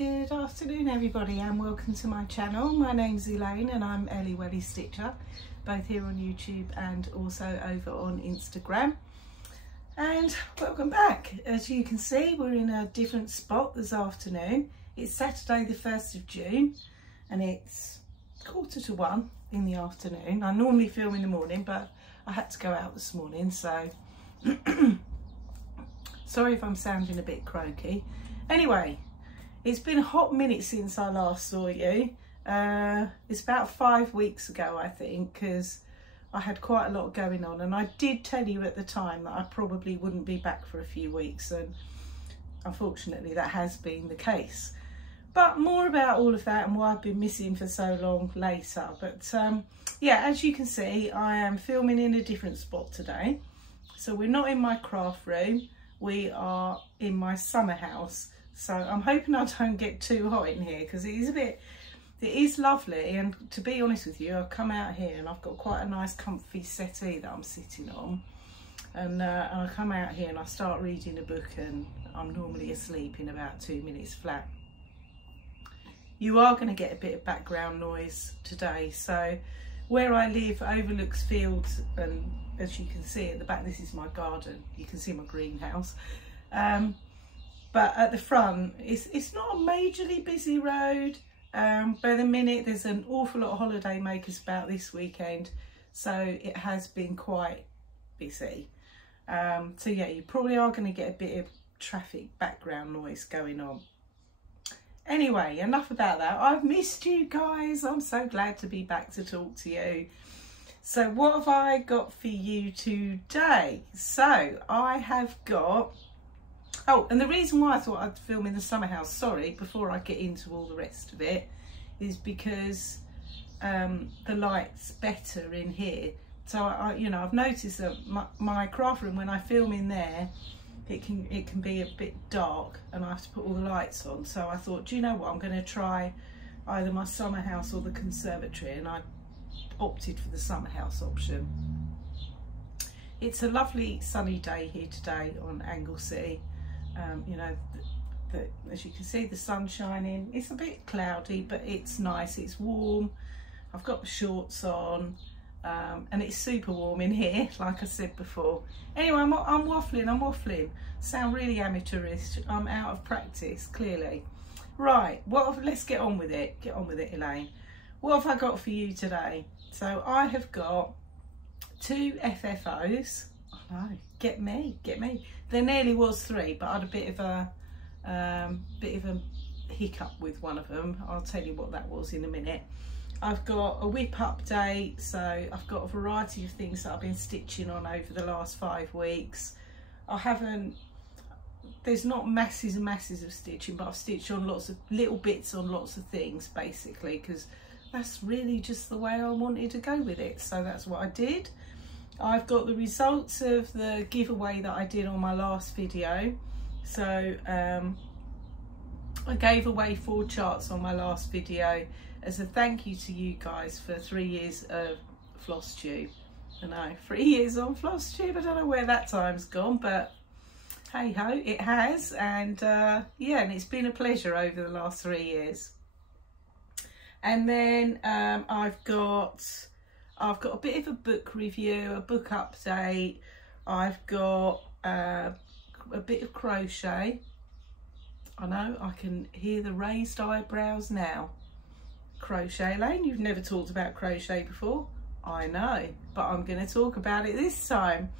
Good afternoon everybody and welcome to my channel. My name's Elaine and I'm Ellie Welly Stitcher, both here on YouTube and also over on Instagram. And welcome back. As you can see, we're in a different spot this afternoon. It's Saturday the 1st of June and it's 1:45 in the afternoon. I normally film in the morning but I had to go out this morning, so sorry if I'm sounding a bit croaky. Anyway, it's been a hot minute since I last saw you. It's about 5 weeks ago, I think, because I had quite a lot going on, and I did tell you at the time that I probably wouldn't be back for a few weeks, and unfortunately that has been the case. But more about all of that and why I've been missing for so long later. But yeah, as you can see, I am filming in a different spot today. So we're not in my craft room, we are in my summer house. So I'm hoping I don't get too hot in here because it is lovely. And to be honest with you, I've come out here and I've got quite a nice comfy settee that I'm sitting on. And I come out here and I start reading a book and I'm normally asleep in about 2 minutes flat. You are going to get a bit of background noise today. So where I live overlooks fields, and as you can see at the back, this is my garden. You can see my greenhouse. But at the front, it's not a majorly busy road. But at the minute, there's an awful lot of holiday makers about this weekend. So it has been quite busy. So yeah, you probably are going to get a bit of traffic background noise going on. Anyway, enough about that. I've missed you guys. I'm so glad to be back to talk to you. So what have I got for you today? So I have got... Oh, and the reason why I thought I'd film in the summer house, sorry, before I get into all the rest of it, is because the light's better in here. So I've noticed that my craft room, when I film in there, it can be a bit dark and I have to put all the lights on. So I thought, do you know what, I'm going to try either my summer house or the conservatory, and I opted for the summer house option. It's a lovely sunny day here today on Anglesey. You know, as you can see, the sun's shining. It's a bit cloudy, but it's nice, it's warm. I've got the shorts on, and it's super warm in here, like I said before. Anyway, I'm waffling. Sound really amateurish. I'm out of practice, clearly. Right, let's get on with it. Get on with it, Elaine. What have I got for you today? So I have got 2 FFOs. Oh no, get me. There nearly was 3, but I had a bit of a hiccup with one of them. I'll tell you what that was in a minute. I've got a whip update, so I've got a variety of things that I've been stitching on over the last 5 weeks. There's not masses and masses of stitching, but I've stitched on lots of little bits on lots of things, basically, because that's really just the way I wanted to go with it. So that's what I did. I've got the results of the giveaway that I did on my last video. So I gave away 4 charts on my last video as a thank you to you guys for 3 years of Flosstube. I know, 3 years on Flosstube. I don't know where that time's gone, but hey ho, it has. And yeah, and it's been a pleasure over the last 3 years. And then I've got a bit of a book review, a book update. I've got a bit of crochet. I know, I can hear the raised eyebrows now. Crochet, Elaine, you've never talked about crochet before. I know, but I'm going to talk about it this time.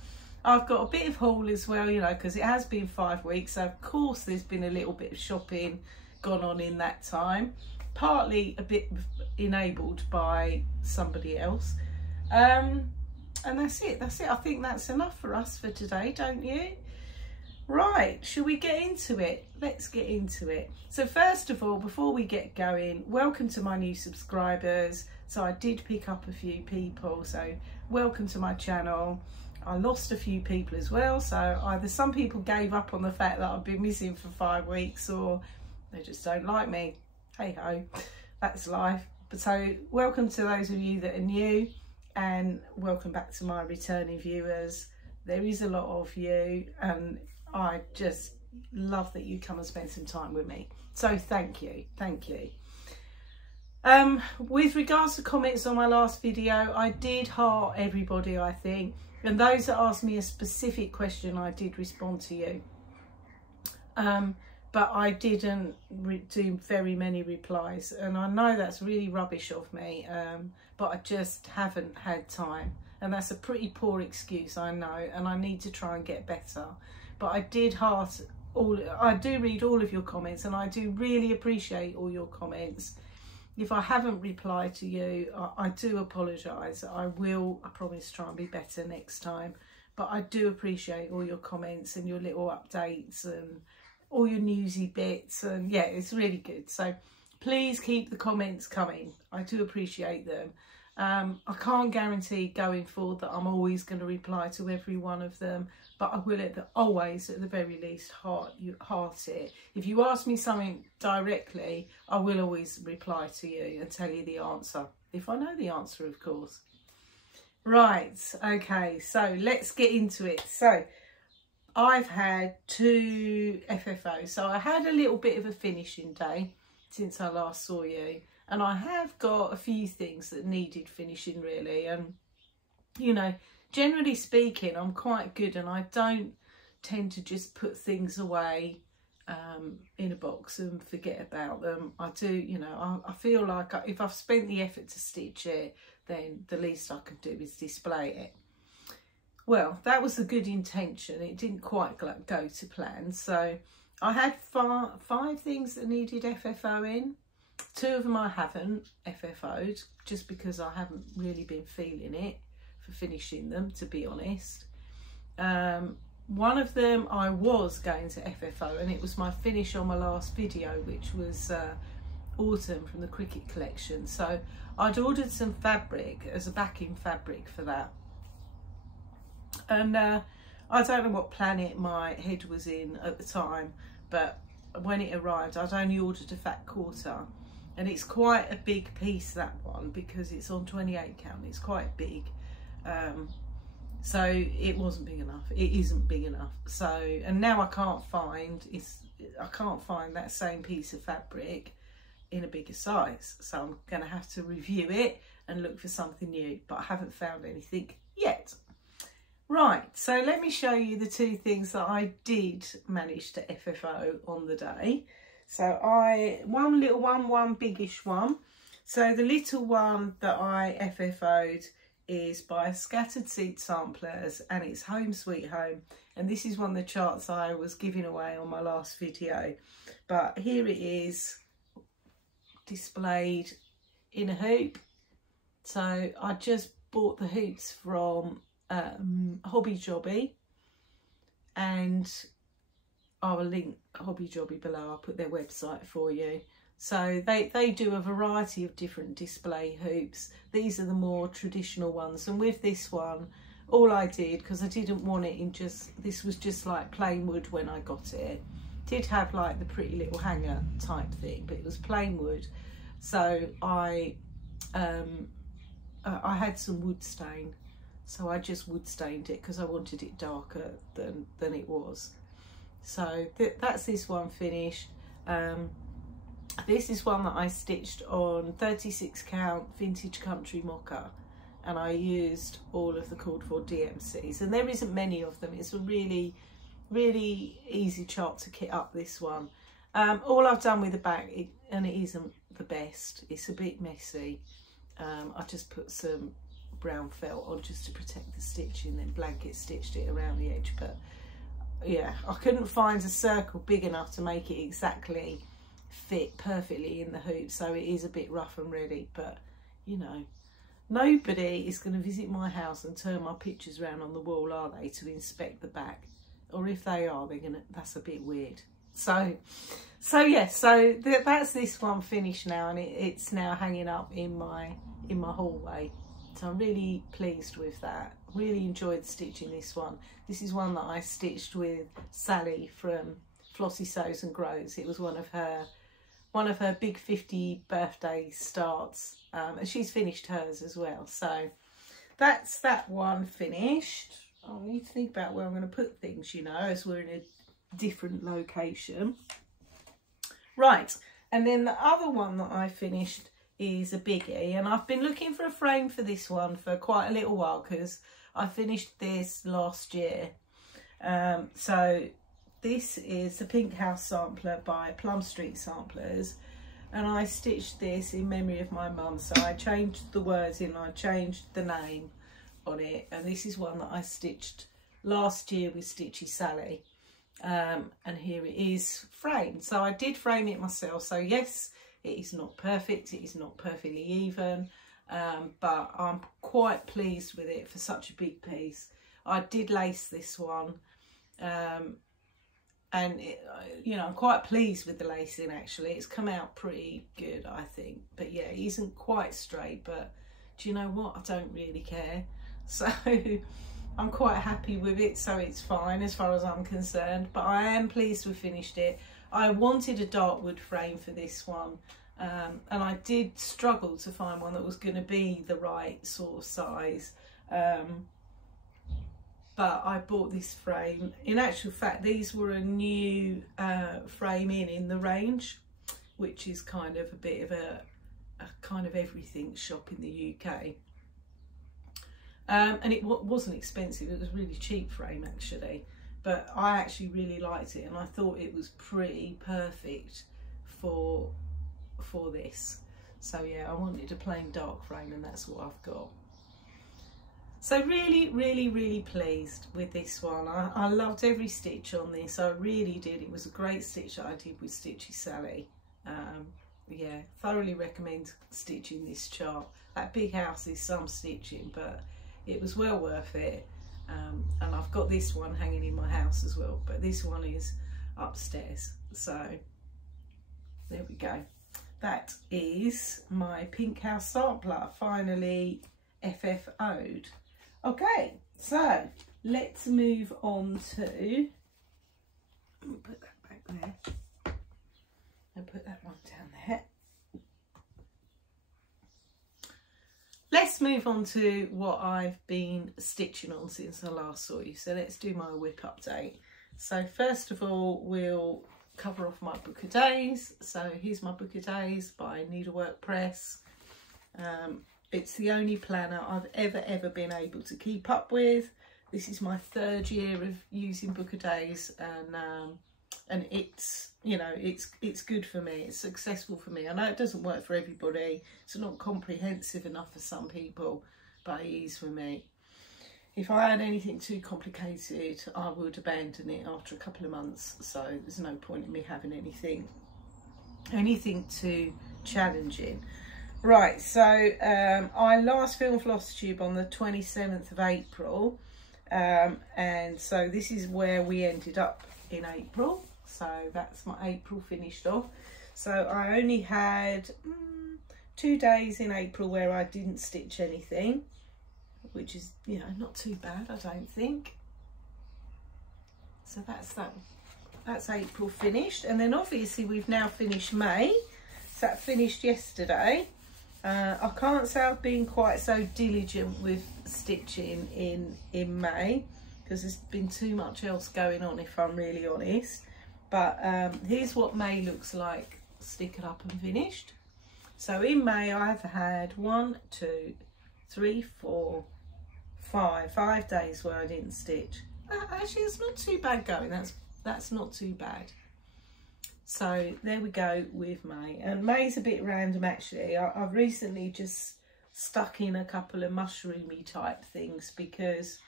I've got a bit of haul as well, you know, because it has been 5 weeks. So of course there's been a little bit of shopping gone on in that time. Partly a bit enabled by somebody else. And that's it. I think that's enough for us for today, don't you? Right, shall we get into it? Let's get into it. So first of all, before we get going, welcome to my new subscribers. So I did pick up a few people, so welcome to my channel. I lost a few people as well, so either some people gave up on the fact that I've been missing for 5 weeks, or they just don't like me. Hey ho, that's life. But so welcome to those of you that are new, and welcome back to my returning viewers. There is a lot of you, and I just love that you come and spend some time with me. So thank you, thank you. With regards to comments on my last video, I did heart everybody, I think, and those that asked me a specific question, I did respond to you. But I didn't do very many replies, and I know that's really rubbish of me, but I just haven't had time, and that's a pretty poor excuse, I know, and I need to try and get better. But I did heart all, I do read all of your comments, and I do really appreciate all your comments. If I haven't replied to you, I do apologise. I promise, try and be better next time. But I do appreciate all your comments and your little updates and all your newsy bits, and yeah, it's really good. So please keep the comments coming. I do appreciate them. I can't guarantee going forward that I'm always going to reply to every one of them, but I will always, at the very least, heart it. If you ask me something directly, I will always reply to you and tell you the answer, if I know the answer, of course. Right, okay, so let's get into it. So I've had 2 FFOs. So I had a little bit of a finishing day since I last saw you, and I have got a few things that needed finishing, really. And you know, generally speaking, I'm quite good, and I don't tend to just put things away in a box and forget about them. I do, you know, I feel like if I've spent the effort to stitch it, then the least I can do is display it. Well, that was a good intention. It didn't quite go to plan. So I had 5 things that needed FFO in. 2 of them I haven't FFO'd, just because I haven't really been feeling it for finishing them, to be honest. One of them I was going to FFO, and it was my finish on my last video, which was Autumn from the Cricket collection. So I'd ordered some fabric as a backing fabric for that. And I don't know what planet my head was in at the time, but when it arrived, I'd only ordered a fat quarter, and it's quite a big piece, that one, because it's on 28 count. It's quite big, so it wasn't big enough. It isn't big enough. So, and now I can't find that same piece of fabric in a bigger size, so I'm going to have to review it and look for something new, but I haven't found anything yet. Right, so let me show you the 2 things that I did manage to FFO on the day. So one little one, one biggish one. So the little one that I FFO'd is by Scattered Seed Samplers, and it's Home Sweet Home. And this is one of the charts I was giving away on my last video. But here it is, displayed in a hoop. So I just bought the hoops from Jobby, and I will link Jobby below. I'll put their website for you. So they do a variety of different display hoops. These are the more traditional ones, and with this one, all I did, because I didn't want it in this was just like plain wood when I got it. Did have like the pretty little hanger type thing, but it was plain wood. So I had some wood stain, so I just wood stained it because I wanted it darker than it was. So that's this one finished. This is one that I stitched on 36 count vintage country mocha, and I used all of the called for DMCs, and there isn't many of them. It's a really easy chart to kit up, this one. All I've done with the back, and it isn't the best, it's a bit messy. I just put some brown felt on just to protect the stitching, then blanket stitched it around the edge. But yeah, I couldn't find a circle big enough to make it exactly fit perfectly in the hoop, so it is a bit rough and ready. But you know, nobody is going to visit my house and turn my pictures around on the wall, are they, to inspect the back? Or if they are, they're gonna, that's a bit weird. So yeah, so that's this one finished now, and it's now hanging up in my hallway. So I'm really pleased with that. Really enjoyed stitching this one. This is one that I stitched with Sally from Flossy Sews and Grows. It was one of her big 50 birthday starts, and she's finished hers as well. So that's that one finished. I need to think about where I'm going to put things, you know, as we're in a different location. Right, and then the other one that I finished is a biggie, and I've been looking for a frame for this one for quite a little while because I finished this last year. So this is the Pink House Sampler by Plum Street Samplers, and I stitched this in memory of my mum, so I changed the words in, I changed the name on it, and this is one that I stitched last year with Stitchy Sally. And here it is framed. So I did frame it myself, so yes, it is not perfect, it is not perfectly even, but I'm quite pleased with it for such a big piece. I did lace this one, and it, you know, I'm quite pleased with the lacing actually. It's come out pretty good, I think, but yeah, it isn't quite straight, but do you know what, I don't really care, so I'm quite happy with it, so it's fine as far as I'm concerned. But I am pleased to have finished it. I wanted a dark wood frame for this one, and I did struggle to find one that was going to be the right sort of size, but I bought this frame. In actual fact, these were a new frame in the range, which is kind of a bit of a kind of everything shop in the UK. And it wasn't expensive, it was a really cheap frame actually, but I actually really liked it, and I thought it was pretty perfect for this. So yeah, I wanted a plain dark frame, and that's what I've got. So really pleased with this one. I loved every stitch on this, I really did. It was a great stitch that I did with Stitchy Sally. Yeah, thoroughly recommend stitching this chart. That big house is some stitching, but it was well worth it. And I've got this one hanging in my house as well, but this one is upstairs. So there we go. That is my Pink House Sampler, finally FFO'd. Okay, so let's move on to, put that back there and put that one down there. Let's move on to what I've been stitching on since I last saw you. So let's do my whip update. So first of all, we'll cover off my book of days. So here's my book of days by Needlework Press. It's the only planner I've ever been able to keep up with. This is my 3rd year of using book of days, and it's, you know, it's good for me, it's successful for me. I know it doesn't work for everybody, it's not comprehensive enough for some people, but it is for me. If I had anything too complicated, I would abandon it after a couple of months, so there's no point in me having anything too challenging. Right, so I last filmed Flosstube on the 27th of April, and so this is where we ended up in April. So that's my April finished off. So I only had 2 days in April where I didn't stitch anything, which is, you know, not too bad, I don't think. So that's that. That's April finished, and then obviously we've now finished May. So that finished yesterday. I can't say I've been quite so diligent with stitching in May because there's been too much else going on, if I'm really honest. But here's what May looks like stickered up and finished. So in May I've had 1, 2, 3, 4, 5 days where I didn't stitch. Actually, it's not too bad going. That's not too bad. So there we go with May. And May's a bit random actually. I've recently just stuck in a couple of mushroomy type things because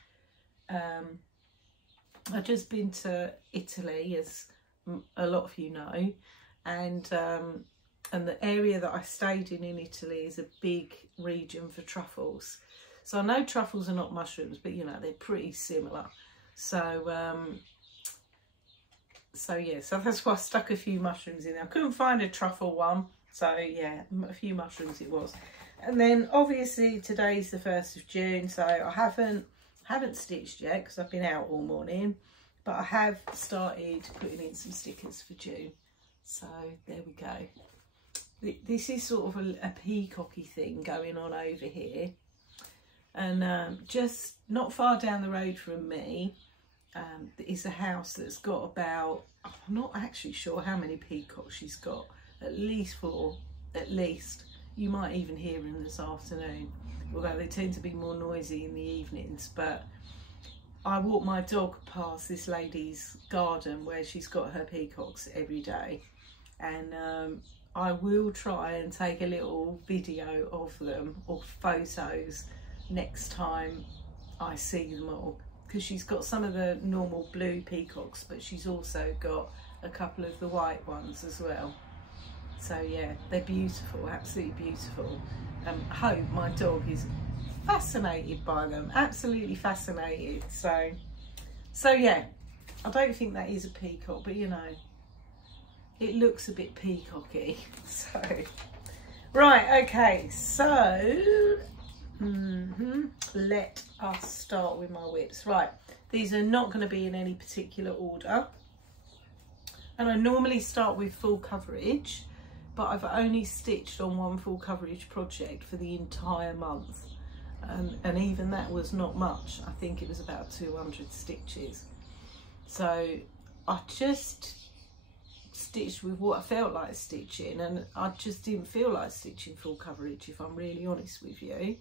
I've just been to Italy, as a lot of you know, and the area that I stayed in Italy is a big region for truffles. So I know truffles are not mushrooms, but you know, they're pretty similar. So yeah, so that's why I stuck a few mushrooms in there. I couldn't find a truffle one, so yeah, a few mushrooms it was. And then obviously today's the 1st of June, so I haven't stitched yet because I've been out all morning, but I have started putting in some stickers for June. So there we go. This is sort of a peacocky thing going on over here, and just not far down the road from me is a house that's got about, I'm not actually sure how many peacocks she's got, at least 4, at least. You might even hear them this afternoon, although they tend to be more noisy in the evenings. But I walk my dog past this lady's garden where she's got her peacocks every day, and I will try and take a little video of them or photos next time I see them all, because she's got some of the normal blue peacocks, but she's also got a couple of the white ones as well. So yeah, they're beautiful, absolutely beautiful. Hope, my dog, is fascinated by them, absolutely fascinated. So yeah, I don't think that is a peacock, but you know, it looks a bit peacocky. So right, okay, so let us start with my whips. Right, these are not going to be in any particular order, and I normally start with full coverage, but I've only stitched on one full coverage project for the entire month, and even that was not much. I think it was about 200 stitches. So I just stitched with what I felt like stitching, and I just didn't feel like stitching full coverage, if I'm really honest with you.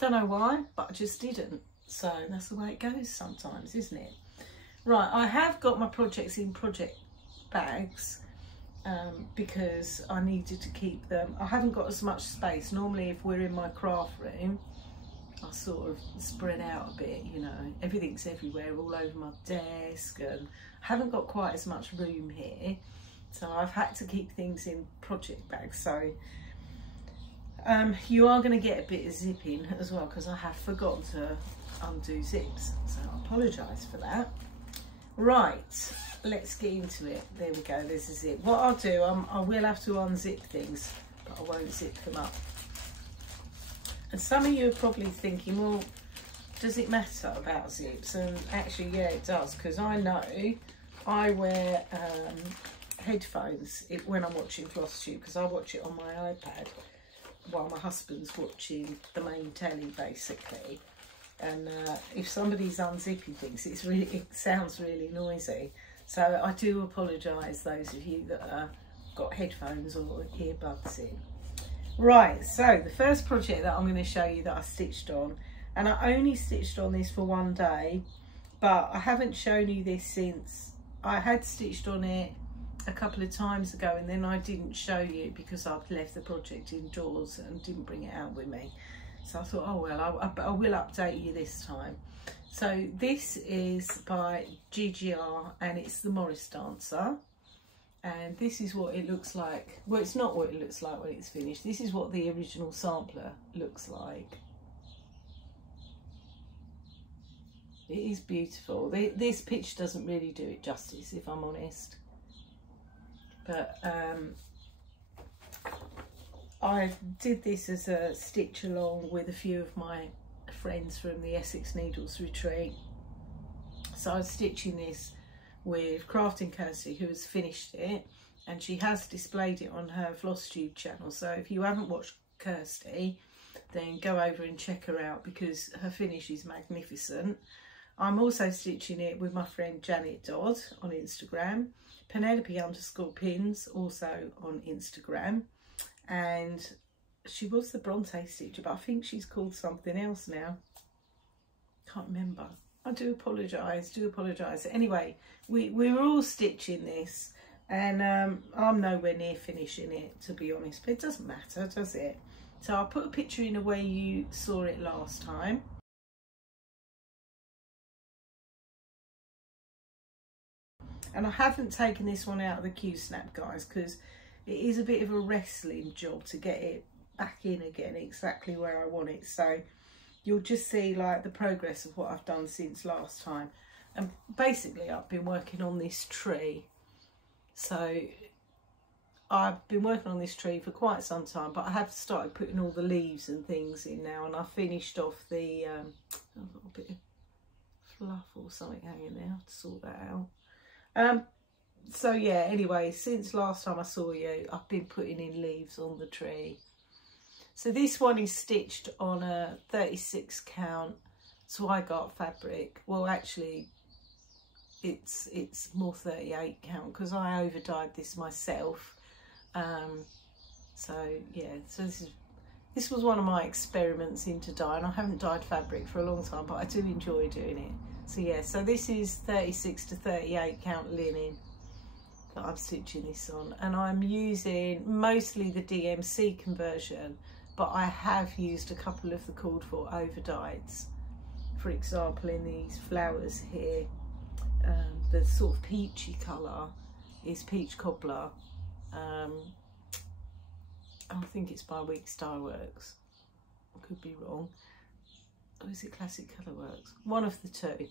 Don't know why, but I just didn't. So that's the way it goes sometimes, isn't it? Right, I have got my projects in project bags because I needed to keep them. I haven't got as much space. Normally if we're in my craft room, I sort of spread out a bit, you know, everything's everywhere, all over my desk, and I haven't got quite as much room here. So I've had to keep things in project bags. So you are going to get a bit of zipping as well, because I have forgotten to undo zips, so I apologise for that. Right, let's get into it. There we go, there's a zip. What I'll do, I will have to unzip things, but I won't zip them up. And some of you are probably thinking, well, does it matter about zips? And actually, yeah, it does, because I know I wear headphones when I'm watching Flosstube, because I watch it on my iPad while my husband's watching the main telly, basically. And if somebody's unzipping things, it sounds really noisy. So I do apologise, those of you that got headphones or earbuds in. Right, so the first project that I'm going to show you that I stitched on, and I only stitched on this for one day, but I haven't shown you this since. I had stitched on it a couple of times ago, and then I didn't show you because I'd left the project indoors and didn't bring it out with me. So I thought, oh well, I will update you this time. So this is by GGR, and it's the Morris Dancer. And this is what it looks like. Well, it's not what it looks like when it's finished. This is what the original sampler looks like. It is beautiful. This picture doesn't really do it justice, if I'm honest. But I did this as a stitch along with a few of my friends from the Essex Needles retreat. So I was stitching this with Crafting Kirsty, who has finished it, and she has displayed it on her Flosstube channel. So if you haven't watched Kirsty, then go over and check her out, because her finish is magnificent. I'm also stitching it with my friend Janet Dodd on Instagram, Penelope_pins also on Instagram, and she was the Bronte stitcher, but I think she's called something else now. Can't remember. I do apologise. Anyway, we were all stitching this, and I'm nowhere near finishing it, to be honest, but it doesn't matter, does it? So I'll put a picture in the way you saw it last time. And I haven't taken this one out of the Q-snap, guys, because it is a bit of a wrestling job to get it back in again exactly where I want it. So you'll just see like the progress of what I've done since last time. And basically I've been working on this tree. So I've been working on this tree for quite some time, but I have started putting all the leaves and things in now, and I finished off the I've got a bit of fluff or something hanging there to sort that out. So yeah, anyway, since last time I saw you, I've been putting in leaves on the tree. So this one is stitched on a 36 count Zweigart fabric. Well, actually it's more 38 count because I over dyed this myself. So yeah, so this was one of my experiments into dye, and I haven't dyed fabric for a long time, but I do enjoy doing it. So yeah, so this is 36 to 38 count linen that I'm stitching this on, and I'm using mostly the DMC conversion, but I have used a couple of the called for over dyes. For example, in these flowers here, the sort of peachy colour is Peach Cobbler. I think it's by Weeks Dye Works. I could be wrong. Or is it Classic Colour Works? One of the two.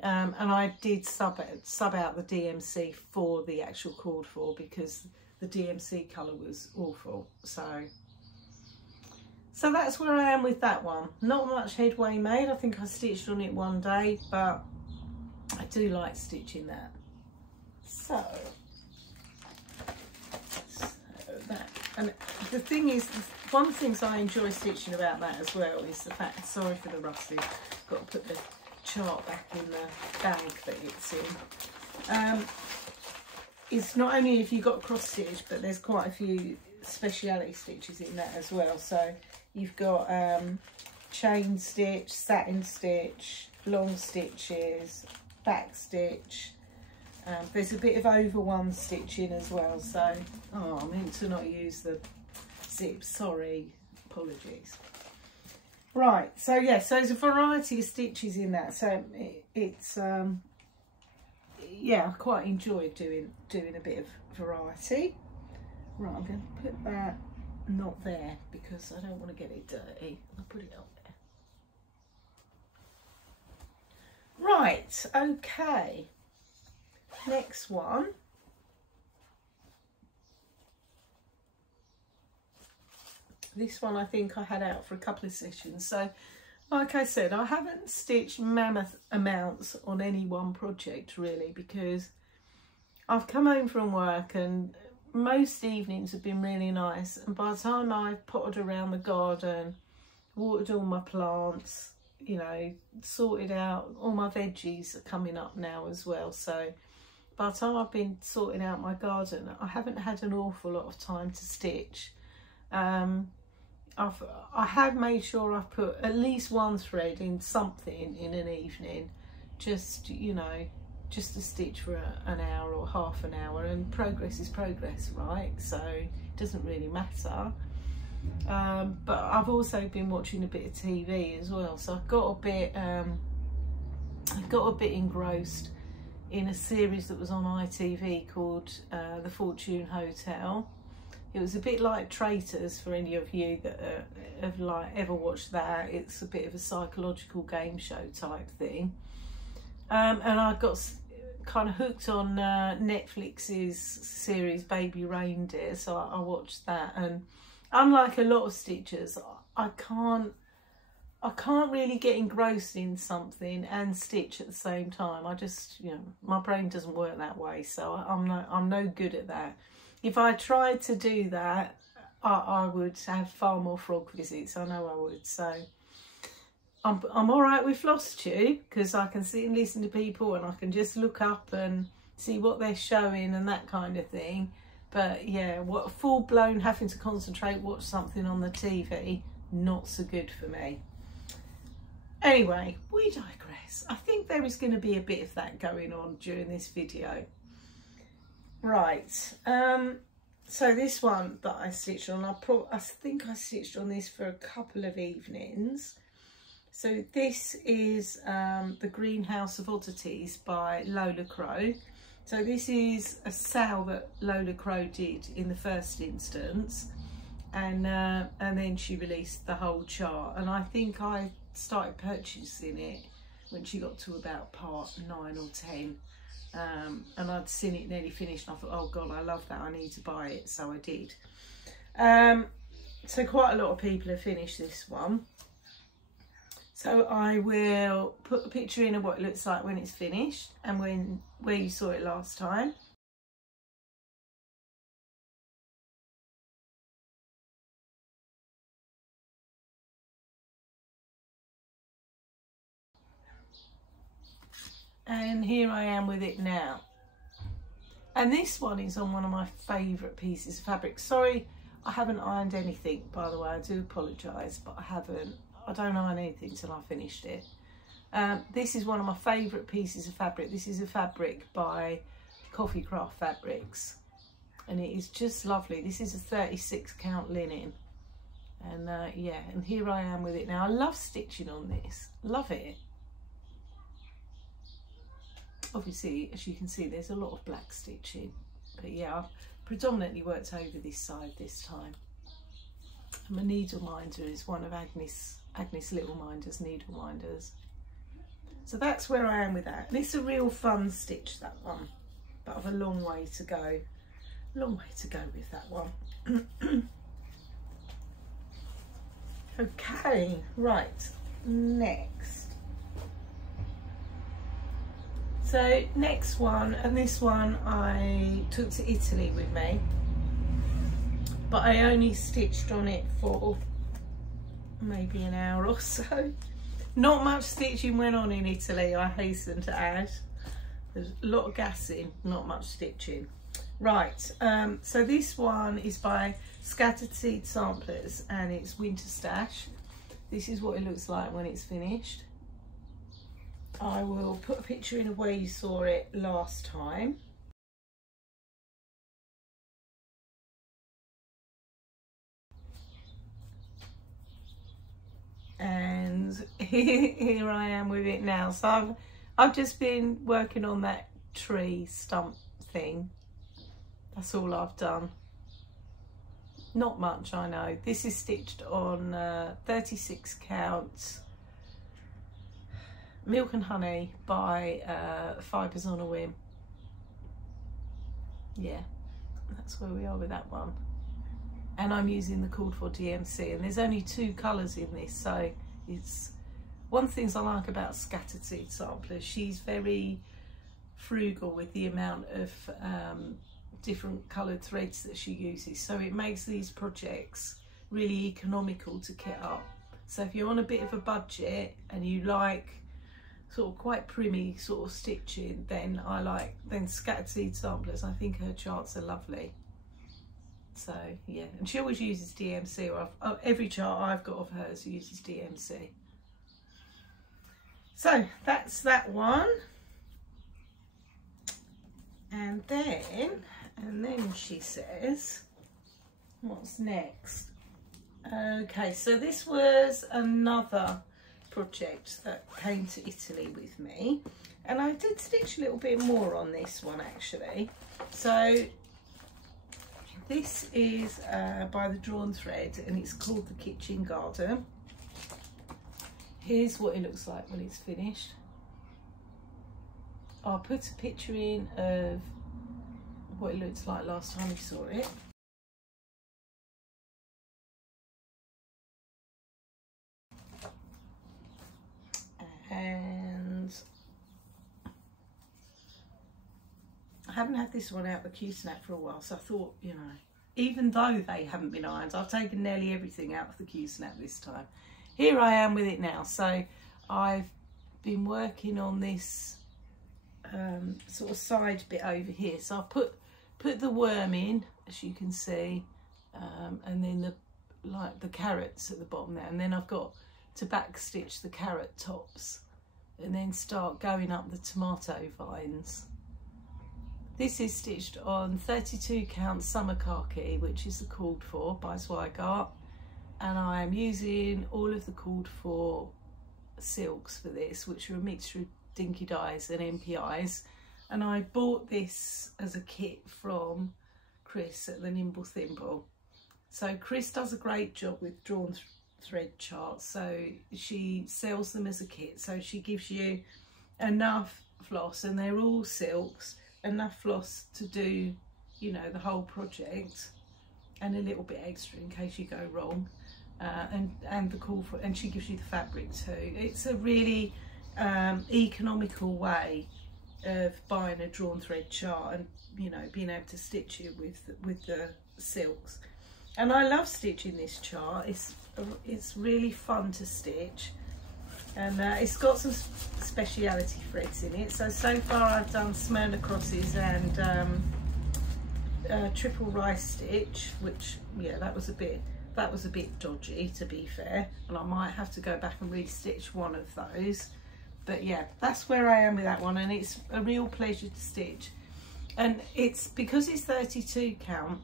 And I did sub out the DMC for the actual called for because the DMC colour was awful. So that's where I am with that one. Not much headway made. I think I stitched on it one day, but I do like stitching that. So that, and the thing is, one of the things I enjoy stitching about that as well is the fact, sorry for the rusty, got to put the chart back in the bag that it's in. It's not only if you've got cross stitch, but there's quite a few speciality stitches in that as well. So you've got chain stitch, satin stitch, long stitches, back stitch. There's a bit of over one stitching as well. So, oh, I meant to not use the zip, sorry, apologies. Right, so yes, so there's a variety of stitches in that. So it's yeah, I quite enjoy doing a bit of variety. Right, I'm going to put that not there because I don't want to get it dirty. I'll put it up there. Right, okay. Next one. This one I think I had out for a couple of sessions. So, like I said, I haven't stitched mammoth amounts on any one project really, because I've come home from work and most evenings have been really nice, and by the time I've potted around the garden, watered all my plants, you know, sorted out, all my veggies are coming up now as well, so by the time I've been sorting out my garden, I haven't had an awful lot of time to stitch. I have made sure I've put at least one thread in something in an evening, just, you know, just to stitch for an hour or half an hour, and progress is progress, right? So it doesn't really matter. But I've also been watching a bit of TV as well, so I've got a bit engrossed in a series that was on ITV called The Fortune Hotel. It was a bit like Traitors, for any of you that have like ever watched that. It's a bit of a psychological game show type thing. And I got kind of hooked on Netflix's series Baby Reindeer, so I watched that. And unlike a lot of stitchers, I can't really get engrossed in something and stitch at the same time. I just, you know, my brain doesn't work that way, so I'm no good at that. If I tried to do that, I would have far more frog visits. I know I would. So I'm all right with Flosstube because I can sit and listen to people, and I can just look up and see what they're showing and that kind of thing. But yeah, what full blown having to concentrate, watch something on the TV, not so good for me. Anyway, we digress. I think there is going to be a bit of that going on during this video. Right, so this one that I stitched on, I think I stitched on this for a couple of evenings. So this is The Greenhouse of Oddities by Lola Crow. So this is a sale that Lola Crow did in the first instance, and then she released the whole chart, and I think I started purchasing it when she got to about part 9 or 10. And I'd seen it nearly finished, and I thought, oh god, I love that, I need to buy it, so I did. So quite a lot of people have finished this one, so I will put a picture in of what it looks like when it's finished and where you saw it last time. And here I am with it now. And this one is on one of my favourite pieces of fabric. Sorry, I haven't ironed anything, by the way. I do apologise, but I haven't. I don't iron anything till I finished it. This is one of my favourite pieces of fabric. This is a fabric by Coffee Craft Fabrics. And it is just lovely. This is a 36 count linen. And yeah, and here I am with it now. I love stitching on this. Love it. Obviously, as you can see, there's a lot of black stitching. But yeah, I've predominantly worked over this side this time. And my needle minder is one of Agnes Little Minder's needle minders. So that's where I am with that. And it's a real fun stitch, that one. But I've a long way to go. Long way to go with that one. Okay, right, next. So next one, and this one I took to Italy with me, but I only stitched on it for maybe an hour or so. Not much stitching went on in Italy, I hasten to add. There's a lot of gassing, not much stitching. Right, so this one is by Scattered Seed Samplers and it's Winter Stash. This is what it looks like when it's finished. I will put a picture in of where you saw it last time. And here I am with it now. So I've just been working on that tree stump thing. That's all I've done. Not much, I know. This is stitched on 36 count Milk and Honey by Fibres on a Whim. Yeah, that's where we are with that one. And I'm using the called for DMC, and there's only 2 colours in this, so it's one of the things I like about Scattered Seed Samplers. She's very frugal with the amount of different coloured threads that she uses, so it makes these projects really economical to kit up. So if you're on a bit of a budget and you like sort of quite primmy sort of stitching, then Scattered Seed Samplers, I think her charts are lovely. So yeah, and she always uses DMC, or every chart I've got of hers uses DMC. So that's that one. And then she says, what's next? Okay, so this was another project that came to Italy with me, and I did stitch a little bit more on this one actually. So this is by the Drawn Thread, and it's called the Kitchen Garden. Here's what it looks like when it's finished. I'll put a picture in of what it looked like last time you saw it. And I haven't had this one out the Q-snap for a while, so I thought, you know, even though they haven't been ironed, I've taken nearly everything out of the Q-snap this time. Here I am with it now. So I've been working on this sort of side bit over here. So I've put the worm in, as you can see, and then the carrots at the bottom there, and then I've got to back stitch the carrot tops and then start going up the tomato vines. This is stitched on 32 count Summer Khaki, which is the called for by Zweigart, and I am using all of the called for silks for this, which are a mixture of Dinky Dyes and MPIs, and I bought this as a kit from Chris at the Nimble Thimble. So Chris does a great job with Drawn Thread charts, so she sells them as a kit, so she gives you enough floss, and they're all silks, enough floss to do, you know, the whole project, and a little bit extra in case you go wrong, and the call for, and she gives you the fabric too. It's a really economical way of buying a Drawn Thread chart, and you know, being able to stitch it with the silks. And I love stitching this chart. It's really fun to stitch. And it's got some speciality threads in it. So far I've done Smyrna crosses and triple rice stitch, which, yeah, that was a bit dodgy, to be fair, and I might have to go back and re-stitch one of those. But yeah, that's where I am with that one, and it's a real pleasure to stitch. And it's because it's 32 count,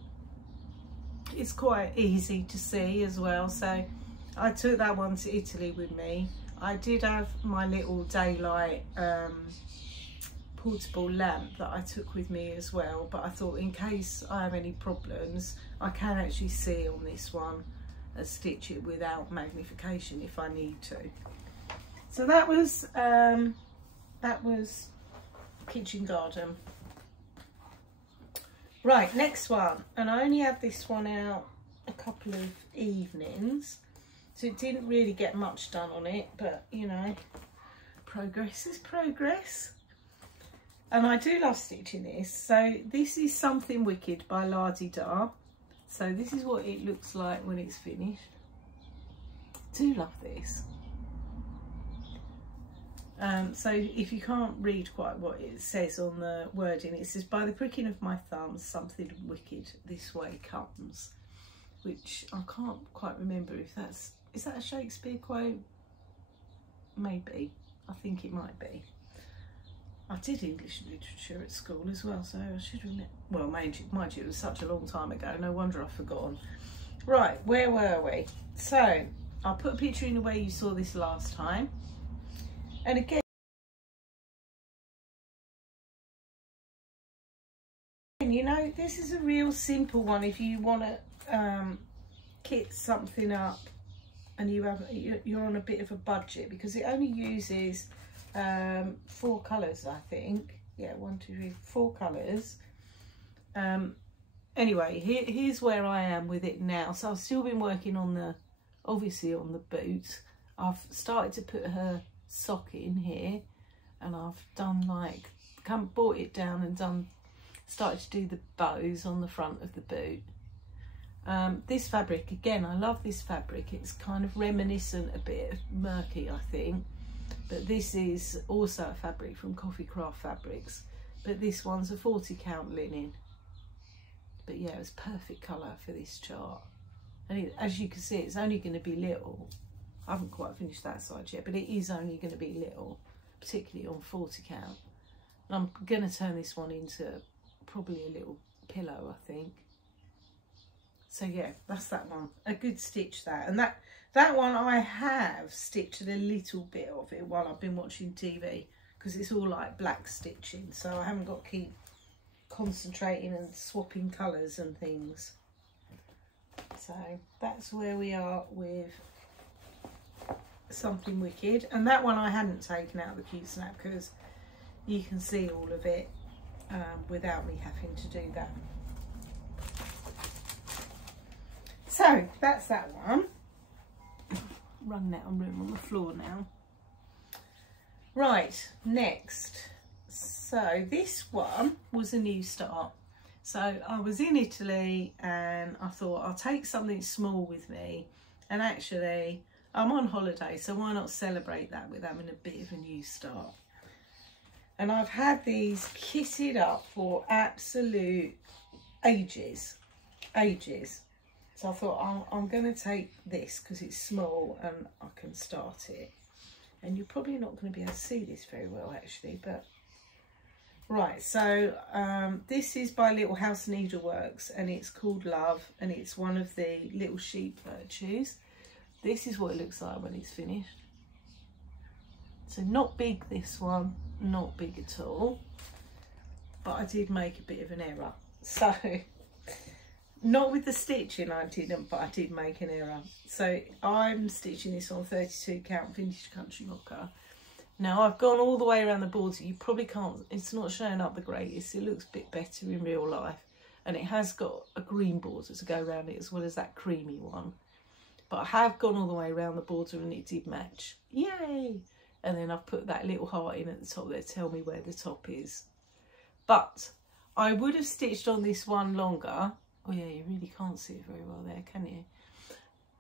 it's quite easy to see as well. So I took that one to Italy with me. I did have my little daylight portable lamp that I took with me as well, but I thought in case I have any problems, I can actually see on this one and stitch it without magnification if I need to. So that was Kitchen Garden. Right, next one, and I only had this one out a couple of evenings, so it didn't really get much done on it, but you know, progress is progress. And I do love stitching this. So this is Something Wicked by La Di Da. So this is what it looks like when it's finished. Do love this. So if you can't read quite what it says on the wording, it says, by the pricking of my thumbs, something wicked this way comes. Which I can't quite remember if that's, is that a Shakespeare quote? Maybe. I think it might be. I did English literature at school as well, so I should have, well, mind you, it was such a long time ago, no wonder I've forgotten. Right, where were we? So, I'll put a picture in the way you saw this last time. And again, you know, this is a real simple one if you want to kit something up and you're on a bit of a budget, because it only uses 4 colours, I think. Yeah, 1, 2, 3, 4 colours. Anyway, here's where I am with it now. So I've still been working on the, obviously on the boot. I've started to put her sock in here, and I've done like, brought it down and started to do the bows on the front of the boot. This fabric, again, I love this fabric. It's kind of reminiscent, a bit of murky, I think. But this is also a fabric from Coffee Craft Fabrics. But this one's a 40 count linen. But yeah, it's perfect colour for this chart. And as you can see, it's only going to be little. I haven't quite finished that side yet, but it is only going to be little, particularly on 40 count. And I'm going to turn this one into probably a little pillow, I think. So yeah, that's that one. A good stitch, that. And that one I have stitched a little bit of it while I've been watching TV, because it's all like black stitching, so I haven't got to keep concentrating and swapping colours and things. So that's where we are with Something Wicked. And that one I hadn't taken out the cute snap because you can see all of it without me having to do that. So that's that one. Running out of room on the floor now. Right, next. So this one was a new start. So I was in Italy and I thought I'll take something small with me, and actually I'm on holiday, so why not celebrate that with having a bit of a new start. And I've had these kitted up for absolute ages. So I thought I'm going to take this because it's small and I can start it. And you're probably not going to be able to see this very well actually, but right. So this is by Little House Needleworks and it's called Love, and it's one of the Little Sheep Virtues. This is what it looks like when it's finished. So not big, this one, not big at all, but I did make a bit of an error. So not with the stitching I didn't, but I did make an error. So I'm stitching this on 32 count vintage country mocha. Now I've gone all the way around the border. You probably can't, it's not showing up the greatest. It looks a bit better in real life. And it has got a green border to go around it as well as that creamy one. But I have gone all the way around the border and it did match. Yay! And then I've put that little heart in at the top there to tell me where the top is. But I would have stitched on this one longer. Oh yeah, you really can't see it very well there, can you?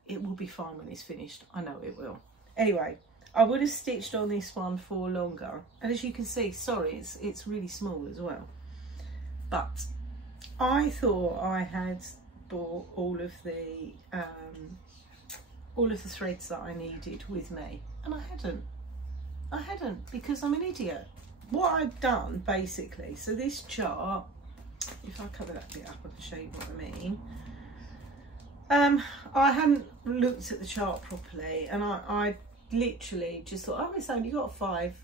It will be fine when it's finished. I know it will. Anyway, I would have stitched on this one for longer, and as you can see, sorry, it's really small as well, but I thought I had bought all of the threads that I needed with me, and I hadn't, because I'm an idiot. What I've done basically, so this chart, if I cover that bit up I can show you what I mean. I hadn't looked at the chart properly, and I literally just thought, oh, it's only got 5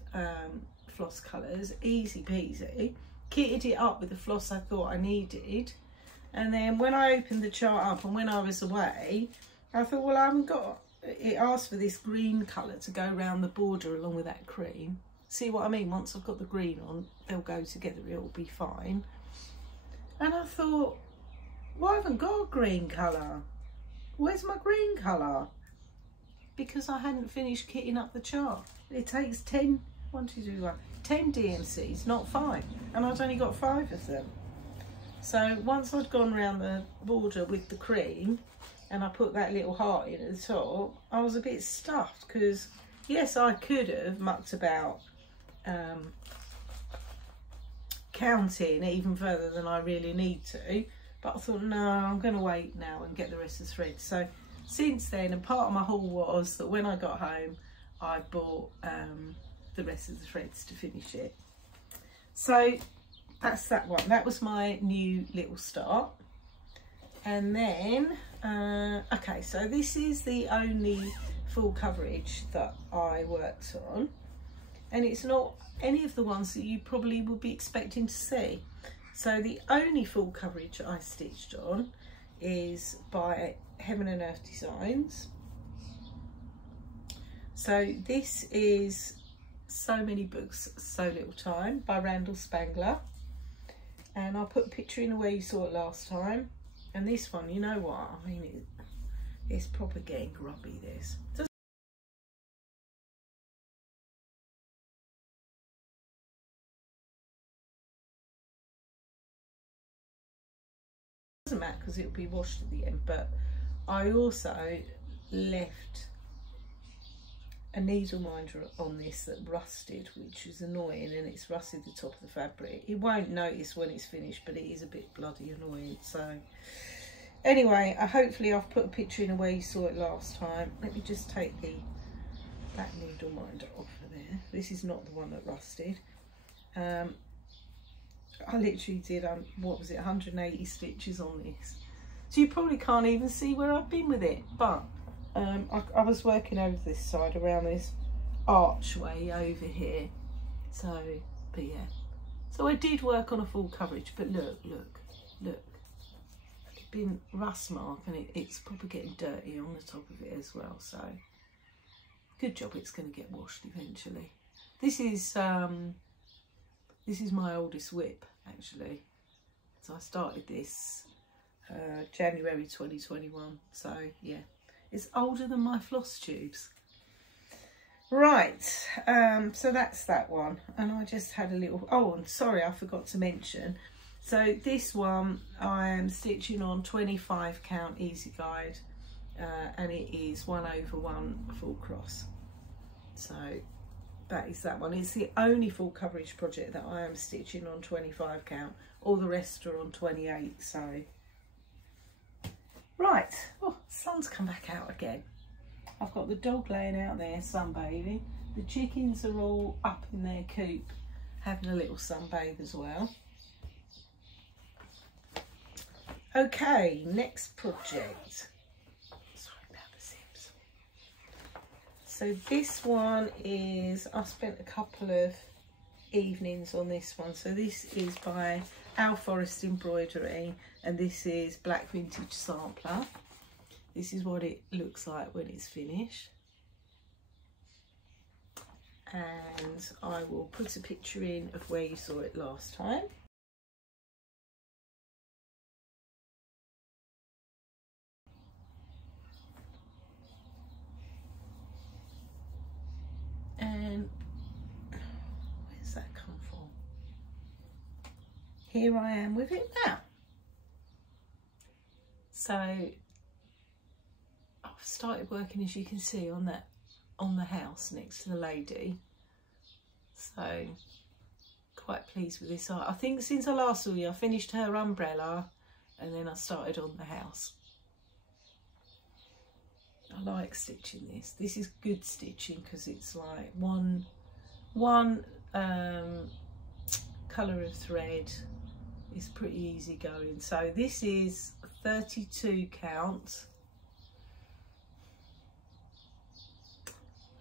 floss colours, easy peasy. Kitted it up with the floss I thought I needed, and then when I opened the chart up and when I was away, I thought, well, I haven't got, it asked for this green colour to go around the border along with that cream. See what I mean? Once I've got the green on, they'll go together, it'll be fine. And I thought, well, I haven't got a green colour. Where's my green colour? Because I hadn't finished kitting up the chart. It takes 10 DMCs, not 5, and I'd only got 5 of them. So once I'd gone around the border with the cream and I put that little heart in at the top, I was a bit stuffed, because yes, I could have mucked about counting even further than I really need to, but I thought, no, I'm going to wait now and get the rest of the threads. So since then, and part of my haul was that when I got home, I bought the rest of the threads to finish it. So that's that one. That was my new little start. And then, okay, so this is the only full coverage that I worked on, and it's not any of the ones that you probably would be expecting to see. So the only full coverage I stitched on is by Heaven and Earth Designs. So this is So Many Books, So Little Time by Randall Spangler, and I'll put a picture in where you saw it last time. And this one, you know what, I mean, it's proper getting grubby, this. Doesn't matter because it'll be washed at the end, but I also left a needle minder on this that rusted, which is annoying, and it's rusted the top of the fabric. You won't notice when it's finished, but it is a bit bloody annoying. So anyway, hopefully I've put a picture in where you saw it last time. Let me just take that needle minder off of there. This is not the one that rusted. I literally did, what was it, 180 stitches on this. So you probably can't even see where I've been with it, but I was working over this side, around this archway over here. So, but yeah. So I did work on a full coverage, but look. It's been rust mark, and it's probably getting dirty on the top of it as well. So, good job it's going to get washed eventually. This is my oldest whip, actually. So I started this January 2021. So yeah, it's older than my floss tubes. Right, so that's that one. And I just had a little, oh, and sorry, I forgot to mention. So this one I am stitching on 25 count easy guide, and it is 1/1 full cross. So that is that one. It's the only full coverage project that I am stitching on 25 count. All the rest are on 28. So right, oh, sun's come back out again. I've got the dog laying out there sunbathing. The chickens are all up in their coop having a little sunbathe as well. Okay, next project. So this one is, I spent a couple of evenings on this one. So this is by Our Forest Embroidery, and this is Black Vintage Sampler. This is what it looks like when it's finished. And I will put a picture in of where you saw it last time. And where's that come from? Here I am with it now. So I've started working, as you can see, on that on the house next to the lady. So quite pleased with this art. I think since I last saw you, I finished her umbrella and then I started on the house. I like stitching this. This is good stitching because it's like one colour of thread. Is pretty easy going. So this is 32 count.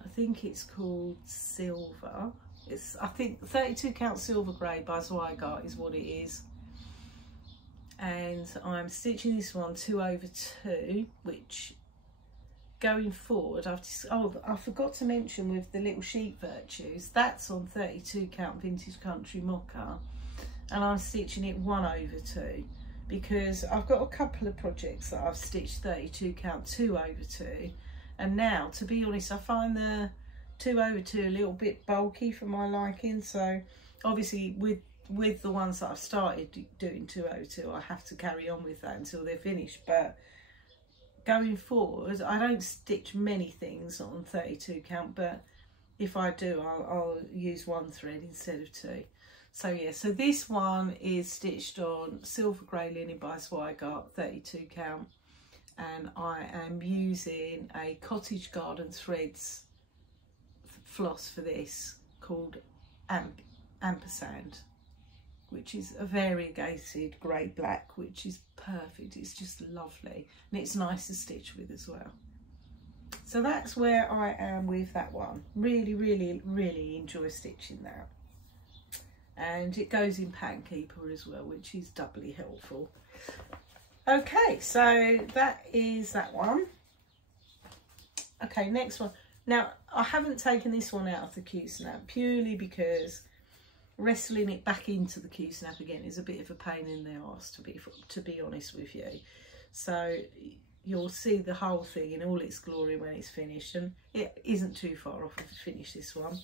I think it's called Silver. It's, I think 32 count silver grey by Zweigart is what it is. And I'm stitching this one 2/2, which going forward, I forgot to mention with the little sheep virtues, that's on 32 count Vintage Country Mocha, and I'm stitching it 1/2 because I've got a couple of projects that I've stitched 32 count 2/2, and now, to be honest, I find the 2/2 a little bit bulky for my liking. So obviously with the ones that I've started doing 2/2, I have to carry on with that until they're finished. But going forward, I don't stitch many things on 32 count, but if I do, I'll use one thread instead of two. So yeah, so this one is stitched on Silver Grey Linen by Zweigart, 32 count, and I am using a Cottage Garden Threads floss for this called Ampersand, which is a variegated grey black, which is perfect. It's just lovely and it's nice to stitch with as well. So that's where I am with that one. Really enjoy stitching that, and it goes in Pattern Keeper as well, which is doubly helpful. Okay, so that is that one. Okay, next one. Now I haven't taken this one out of the Q-snap purely because wrestling it back into the Q-snap again is a bit of a pain in the arse, to be honest with you. So you'll see the whole thing in all its glory when it's finished, and it isn't too far off of to finish this one.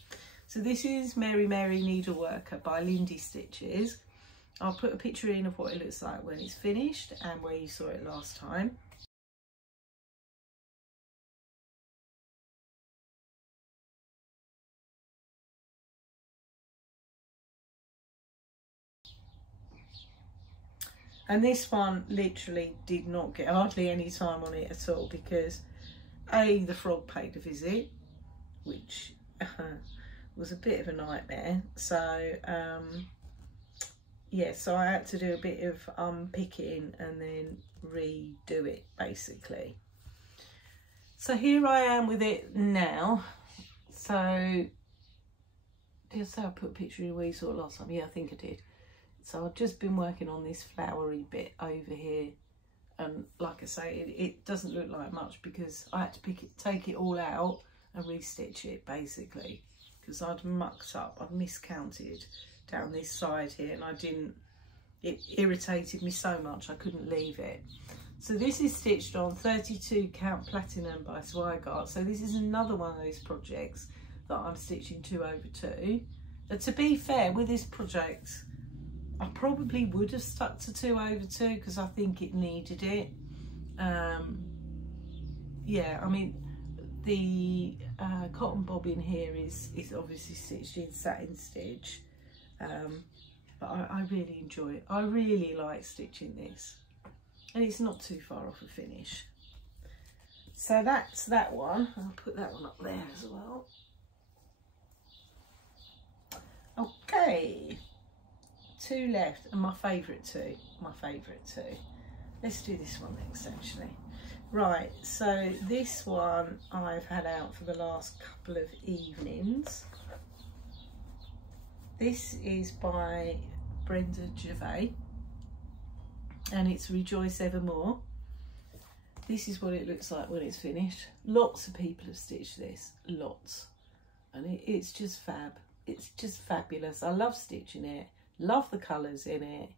So this is Mary Mary Needleworker by Lindy Stitches. I'll put a picture in of what it looks like when it's finished and where you saw it last time. And this one literally did not get hardly any time on it at all because A, the frog paid a visit, which was a bit of a nightmare. So yeah, so I had to do a bit of unpicking and then redo it basically. So here I am with it now. So did I say I put a picture in where you saw it last time? Yeah, I think I did. So I've just been working on this flowery bit over here, and like I say, it doesn't look like much because I had to take it all out and restitch it basically because I'd mucked up, I'd miscounted down this side here, and it irritated me so much I couldn't leave it. So this is stitched on 32 count Platinum by Zweigart. So this is another one of those projects that I'm stitching 2/2. But to be fair, with this project, I probably would have stuck to 2/2 because I think it needed it. Yeah, I mean, the cotton bobbin here is obviously stitched in satin stitch, but I really enjoy it. I really like stitching this, and it's not too far off a finish. So that's that one. I'll put that one up there as well. Okay. Two left, and my favourite two. Let's do this one next actually. Right, so this one I've had out for the last couple of evenings. This is by Brenda Gervais and it's Rejoice Evermore. This is what it looks like when it's finished. Lots of people have stitched this, lots, and it's just fab. It's just fabulous. I love stitching it. Love the colours in it.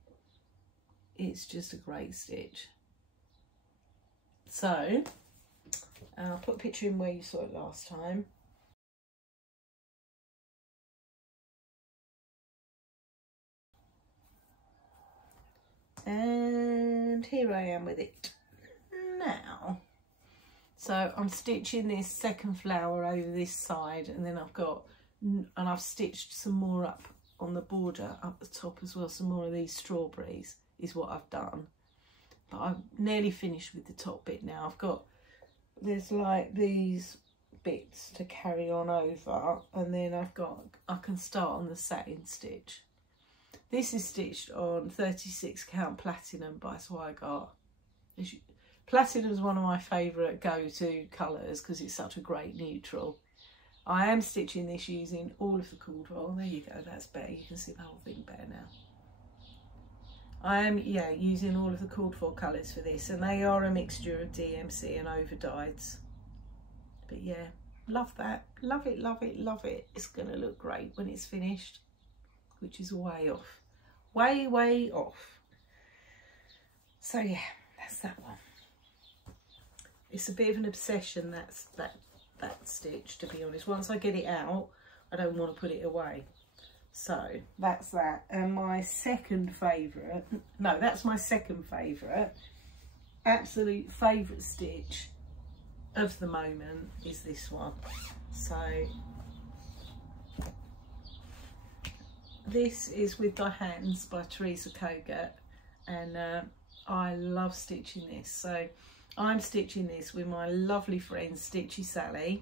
It's just a great stitch. So I'll put a picture in where you saw it last time. And here I am with it now. So I'm stitching this second flower over this side, and then I've stitched some more up on the border up the top as well. Some more of these strawberries is what I've done, but I'm nearly finished with the top bit now. There's like these bits to carry on over, and then I can start on the satin stitch. This is stitched on 36 count platinum by Swigart. Platinum is one of my favourite go-to colours because it's such a great neutral. I am stitching this using all of the cord roll. There you go, that's better. You can see the whole thing better now. I am, using all of the cord roll colours for this, and they are a mixture of DMC and overdyes. But yeah, love that. Love it, love it, love it. It's going to look great when it's finished, which is way off. Way, way off. So yeah, that's that one. It's a bit of an obsession, that stitch, to be honest. Once I get it out, I don't want to put it away. So that's that. And my second favourite, no, that's my second favourite, absolute favourite stitch of the moment is this one. So this is With Thy Hands by Teresa, and I love stitching this. So I'm stitching this with my lovely friend Stitchy Sally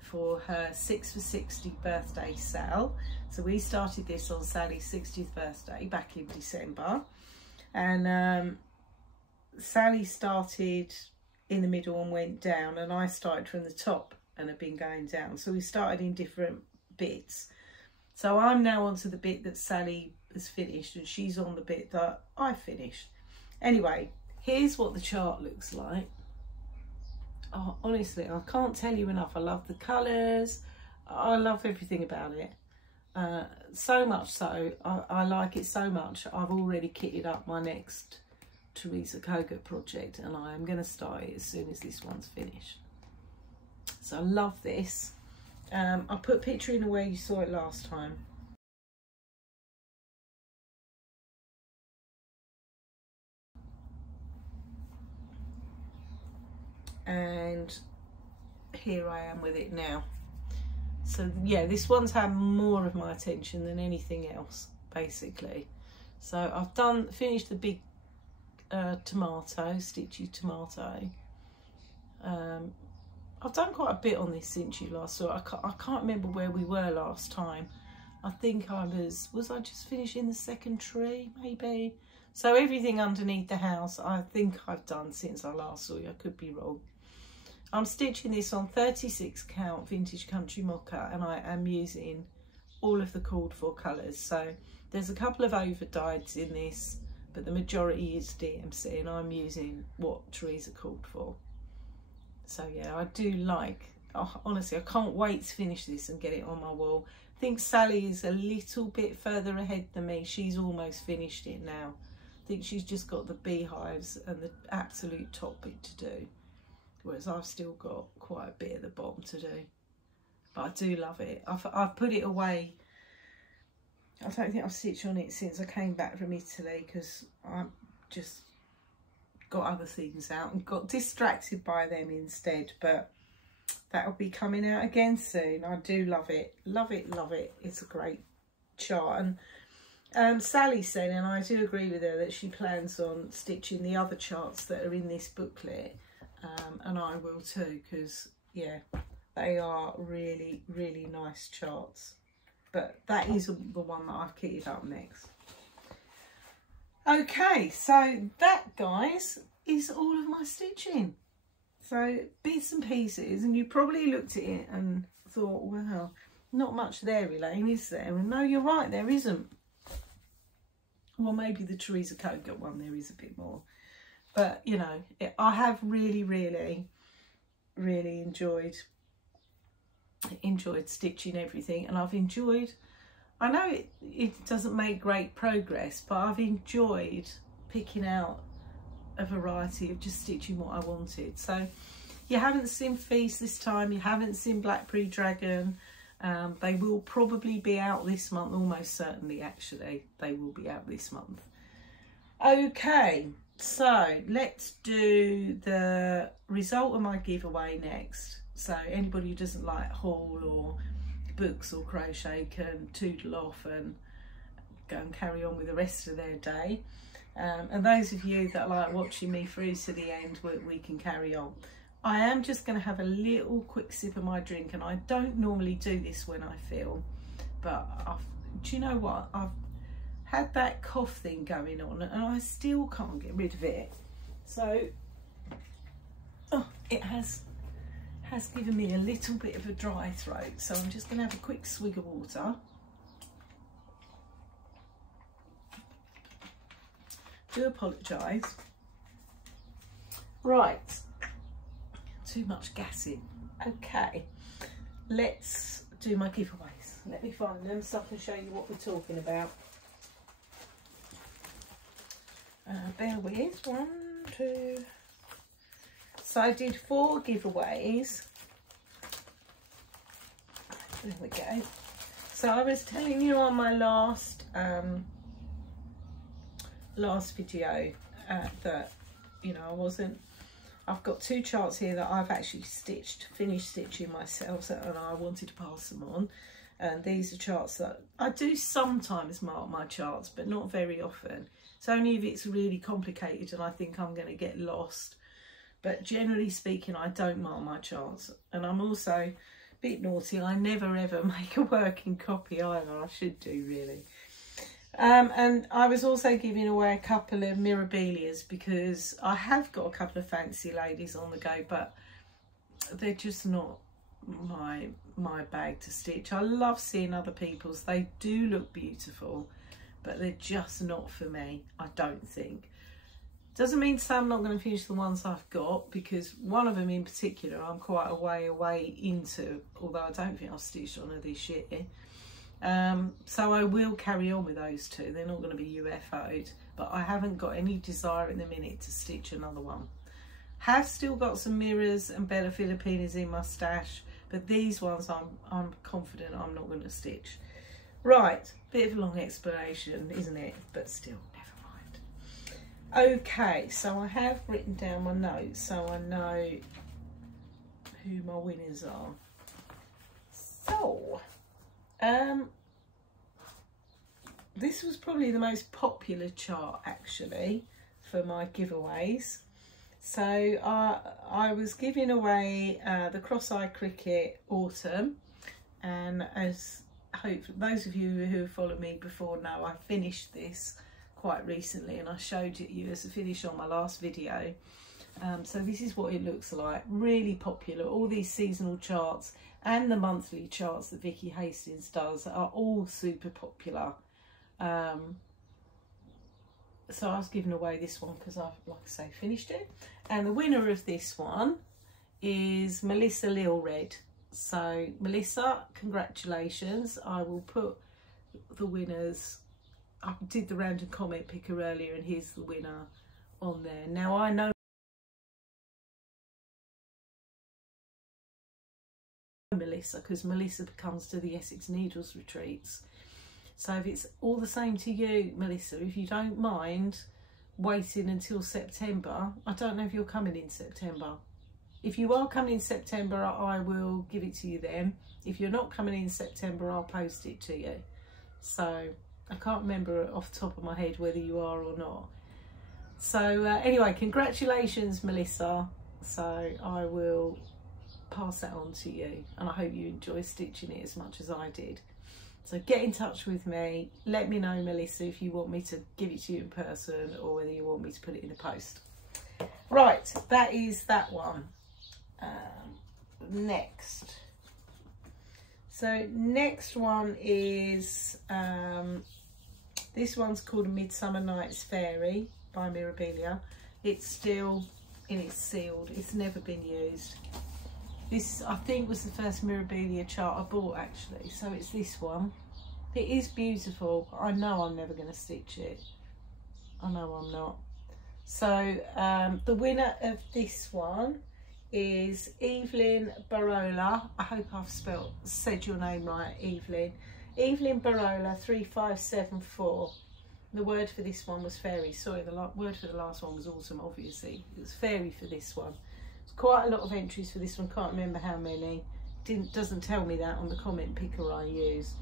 for her 6 for 60 birthday sale. So we started this on Sally's 60th birthday back in December, and Sally started in the middle and went down, and I started from the top and have been going down. So we started in different bits. So I'm now onto the bit that Sally has finished, and she's on the bit that I finished. Anyway, here's what the chart looks like. Oh, honestly, I can't tell you enough. I love the colours. I love everything about it. So much so, I like it so much, I've already kitted up my next Teresa project, and I am going to start it as soon as this one's finished. So I love this. I put a picture in the way you saw it last time. And here I am with it now. So yeah, this one's had more of my attention than anything else, basically. So I've finished the big stitchy tomato. I've done quite a bit on this since you last saw it. I can't remember where we were last time. I think I was I just finishing the second tree, maybe? So everything underneath the house, I think I've done since I last saw you. I could be wrong. I'm stitching this on 36 count Vintage Country Mocha, and I am using all of the called for colours. So there's a couple of overdyes in this, but the majority is DMC, and I'm using what Teresa called for. So yeah, I do like, honestly, I can't wait to finish this and get it on my wall. I think Sally is a little bit further ahead than me. She's almost finished it now. I think she's just got the beehives and the absolute top bit to do, whereas I've still got quite a bit at the bottom to do. But I do love it. I've put it away. I don't think I've stitched on it since I came back from Italy, because I've just got other things out and got distracted by them instead. But that'll be coming out again soon. I do love it. Love it, love it. It's a great chart. And Sally said, and I do agree with her, that she plans on stitching the other charts that are in this booklet. And I will too, because yeah, they are really, really nice charts. But that is the one that I've kitted up next. Okay, so that, guys, is all of my stitching. So bits and pieces, and you probably looked at it and thought, well, not much there, Elaine, is there? And no, you're right, there isn't. Well, maybe the Teresa Kogut one, there is a bit more. But, you know, I have really, really, really enjoyed stitching everything. And I've enjoyed, I know it doesn't make great progress, but I've enjoyed picking out a variety of just stitching what I wanted. So you haven't seen Feast this time, you haven't seen Blackberry Dragon. They will probably be out this month, almost certainly actually they will be out this month. Okay, So let's do the result of my giveaway next. So anybody who doesn't like haul or books or crochet can toodle off and go and carry on with the rest of their day. And those of you that like watching me through to the end, we can carry on. I am just going to have a little quick sip of my drink, and I don't normally do this when I film, but do you know what? I've had that cough thing going on and I still can't get rid of it. So it has given me a little bit of a dry throat, so I'm just going to have a quick swig of water. Do apologise. Right, too much gassing. Okay, let's do my giveaways. Let me find them so I can show you what we're talking about. Bear with, 1, 2. So I did 4 giveaways. There we go. So I was telling you on my last video that, you know, I've got 2 charts here that I've actually finished stitching myself, and I wanted to pass them on. And these are charts that I do sometimes mark my charts, but not very often. It's only if it's really complicated and I think I'm going to get lost. But generally speaking, I don't mark my charts. And I'm also a bit naughty. I never ever make a working copy either. I should do, really. And I was also giving away a couple of Mirabilias because I have got a couple of fancy ladies on the go, but they're just not my bag to stitch. I love seeing other people's. They do look beautiful, but they're just not for me, I don't think. Doesn't mean to say I'm not going to finish the ones I've got, because one of them in particular I'm quite a way away into, although I don't think I've stitched on her this year. So I will carry on with those 2. They're not going to be UFO'd, but I haven't got any desire in the minute to stitch another one. Have still got some mirrors and Bella Filipinas in my stash, but these ones I'm confident I'm not going to stitch. Right, bit of a long explanation, isn't it? But still, never mind. Okay, so I have written down my notes so I know who my winners are. So, this was probably the most popular chart actually for my giveaways. So I was giving away the Cross-Eye Cricket Autumn, and as hopefully those of you who have followed me before know, I finished this quite recently and I showed it you as a finish on my last video. So this is what it looks like. Really popular. All these seasonal charts and the monthly charts that Vicky Hastings does are all super popular. So I was giving away this one because I've, like I say, finished it. And the winner of this one is Melissa Lil Red. So Melissa, congratulations. I will put the winners, I did the random comment picker earlier and here's the winner on there. Now I know Melissa because Melissa comes to the Essex Needles retreats. So if it's all the same to you, Melissa, if you don't mind waiting until September, I don't know if you're coming in September. If you are coming in September, I will give it to you then. If you're not coming in September, I'll post it to you. So I can't remember off the top of my head whether you are or not. So anyway, congratulations, Melissa. So I will pass that on to you, and I hope you enjoy stitching it as much as I did. So get in touch with me. Let me know, Melissa, if you want me to give it to you in person or whether you want me to put it in the post. Right, that is that one. Next. So next one is, this one's called A Midsummer Night's Fairy by Mirabilia. It's still in its sealed. It's never been used. This, I think, was the first Mirabilia chart I bought, actually. So it's this one. It is beautiful. I know I'm never going to stitch it. I know I'm not. So the winner of this one is Evelyn Barola. I hope I've said your name right, Evelyn. Evelyn Barola 3574. The word for this one was fairy. Sorry, the word for the last one was autumn, obviously. It was fairy for this one. There's quite a lot of entries for this one. Can't remember how many. Doesn't tell me that on the comment picker I use.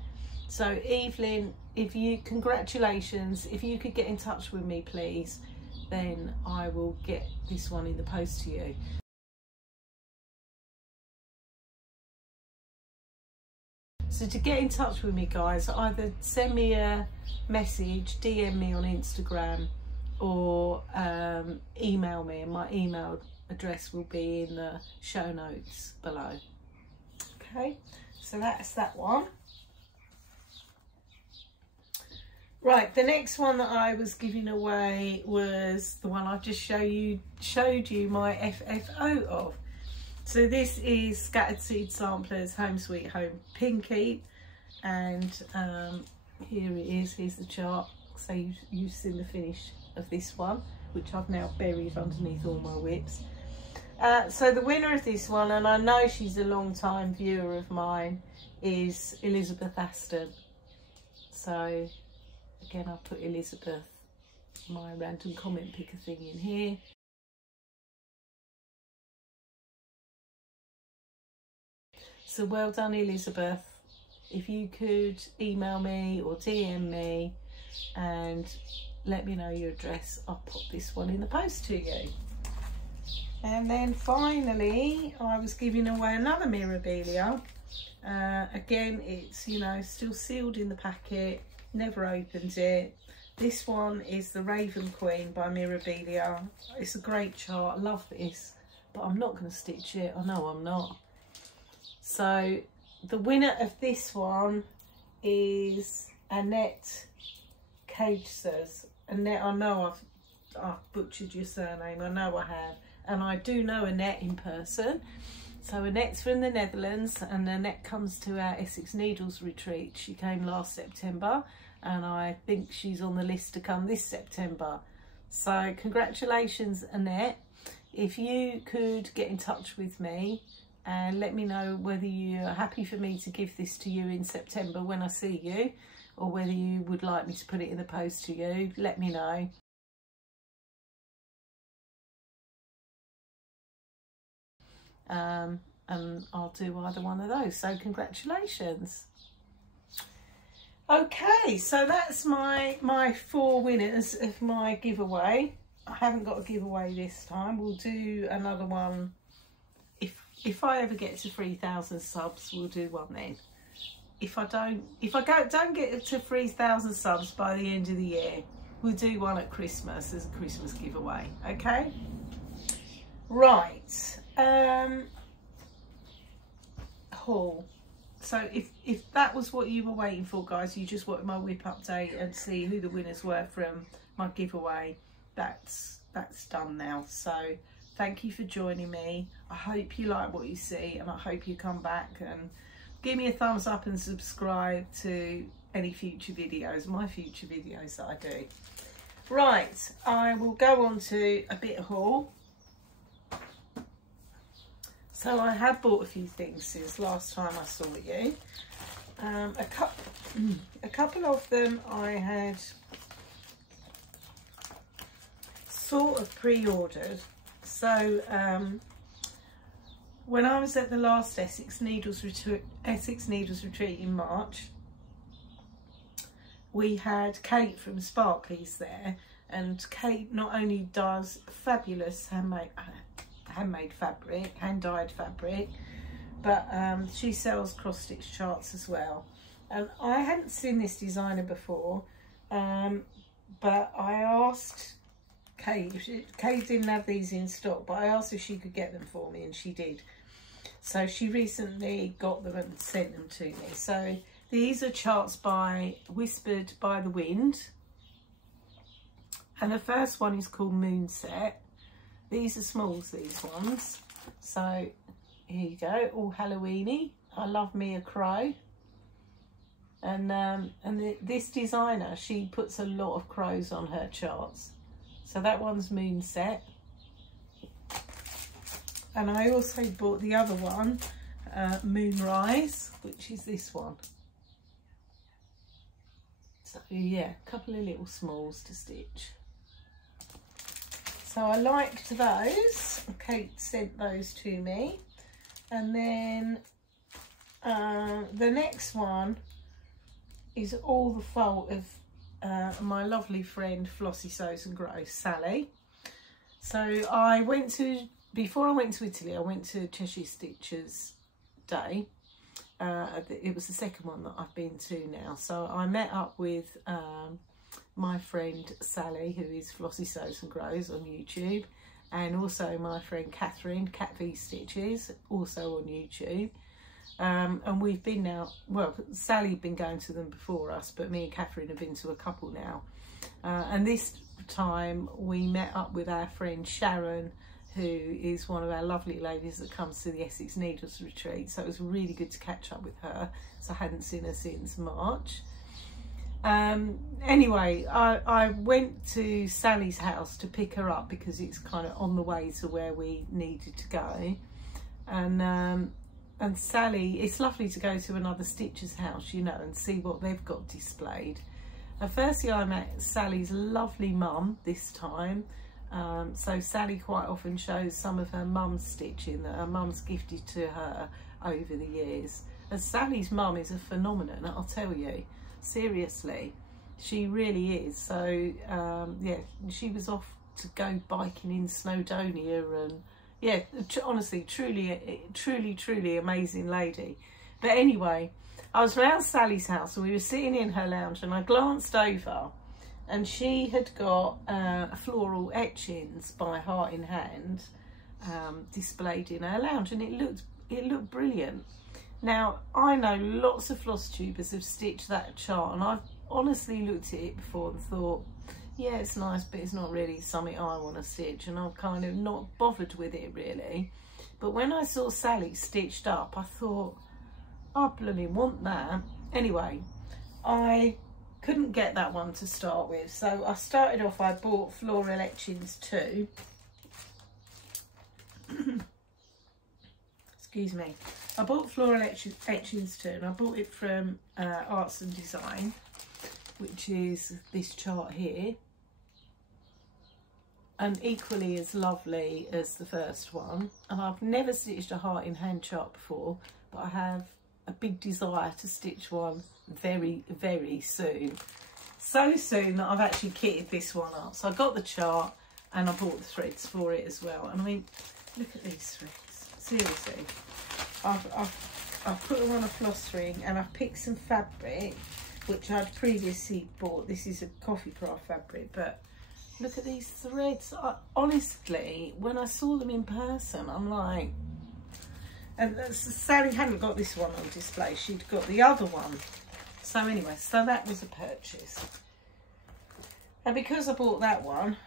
So Evelyn, congratulations. If you could get in touch with me, please, then I will get this one in the post to you. So to get in touch with me, guys, either send me a message, DM me on Instagram, or email me, and my email address will be in the show notes below. Okay, so that's that one. Right, the next one that I was giving away was the one I just showed you my FFO of. So this is Scattered Seed Samplers Home Sweet Home Pinky, and here it is. Here's the chart. So you've seen the finish of this one, which I've now buried underneath all my whips. So the winner of this one, and I know she's a long time viewer of mine, is Elizabeth Aston. So again, I'll put Elizabeth, my random comment picker thing, in here. So well done, Elizabeth. If you could email me or DM me and let me know your address, I'll pop this one in the post to you. And then finally, I was giving away another Mirabilia. Again, it's, you know, still sealed in the packet, never opened it. This one is the Raven Queen by Mirabilia. It's a great chart, I love this, but I'm not going to stitch it. I know I'm not. So the winner of this one is Annette Cages. Annette, I know I've butchered your surname, I know I have, and I do know Annette in person. So Annette's from the Netherlands, and Annette comes to our Essex Needles retreat. She came last September, and I think she's on the list to come this September. So congratulations, Annette. If you could get in touch with me and let me know whether you're happy for me to give this to you in September when I see you, or whether you would like me to put it in the post to you, let me know. And I'll do either one of those. So congratulations. Okay, so that's my 4 winners of my giveaway. I haven't got a giveaway this time. We'll do another one. If I ever get to 3,000 subs, we'll do one then. If I don't get to 3,000 subs by the end of the year, we'll do one at Christmas as a Christmas giveaway. Okay. Right. Haul. So if that was what you were waiting for, guys, you just wanted my whip update and see who the winners were from my giveaway, that's done now. So thank you for joining me. I hope you like what you see, and I hope you come back and give me a thumbs up and subscribe to any future videos, my future videos that I do. Right, I will go on to a bit of haul. So I have bought a few things since last time I saw you. A couple of them I had sort of pre-ordered. So when I was at the last Essex Needles retreat in March, we had Kate from Sparkly's there, and Kate not only does fabulous handmade fabric, hand-dyed fabric, but she sells cross-stitch charts as well. And I hadn't seen this designer before, but I asked Kate, Kate didn't have these in stock, but I asked if she could get them for me, and she did. So she recently got them and sent them to me. So these are charts by Whispered by the Wind, and the first one is called Moonset. These are smalls, these ones. So here you go, all Halloweeny. I love me a crow. And this designer, she puts a lot of crows on her charts. So that one's Moonset. And I also bought the other one, Moonrise, which is this one. So yeah, a couple of little smalls to stitch. So I liked those. Kate sent those to me. And then the next one is all the fault of my lovely friend Flossy Sews and Grows, Sally. So I went to, before I went to Italy, I went to Cheshire Stitchers Day. It was the second one that I've been to now. So I met up with my friend Sally, who is Flossy Sews and Grows on YouTube, and also my friend Catherine, Cat V Stitches, also on YouTube. And we've been now, well, Sally had been going to them before us, but me and Catherine have been to a couple now. And this time we met up with our friend Sharon, who is one of our lovely ladies that comes to the Essex Needles retreat. So it was really good to catch up with her. So I hadn't seen her since March. Anyway, I went to Sally's house to pick her up because it's kind of on the way to where we needed to go. And Sally, it's lovely to go to another stitcher's house, you know, and see what they've got displayed. And firstly, I met Sally's lovely mum this time. So Sally quite often shows some of her mum's stitching that her mum's gifted to her over the years. And Sally's mum is a phenomenon, I'll tell you. Seriously, she really is. So yeah, she was off to go biking in Snowdonia, and yeah, honestly, truly amazing lady. But anyway, I was around Sally's house and we were sitting in her lounge, and I glanced over and she had got floral etchings by Heart in Hand displayed in her lounge, and it looked brilliant. Now, I know lots of Flosstubers have stitched that chart, and I've honestly looked at it before and thought, yeah, it's nice, but it's not really something I want to stitch, and I've kind of not bothered with it really. But when I saw Sally stitched up, I thought, I bloody want that. Anyway, I couldn't get that one to start with, so I started off, I bought Floral Etchings 2. Excuse me. I bought Floral Etchings 2, and I bought it from Arts and Design, which is this chart here, and equally as lovely as the first one. And I've never stitched a Heart in Hand chart before, but I have a big desire to stitch one very, very soon. So soon that I've actually kitted this one up. So I got the chart and I bought the threads for it as well. And I mean, look at these threads, seriously. I've put them on a floss ring, and I've picked some fabric which I'd previously bought. This is a coffee craft fabric, but look at these threads. Honestly, when I saw them in person, I'm like, and Sally hadn't got this one on display, she'd got the other one. So anyway, so that was a purchase. And because I bought that one,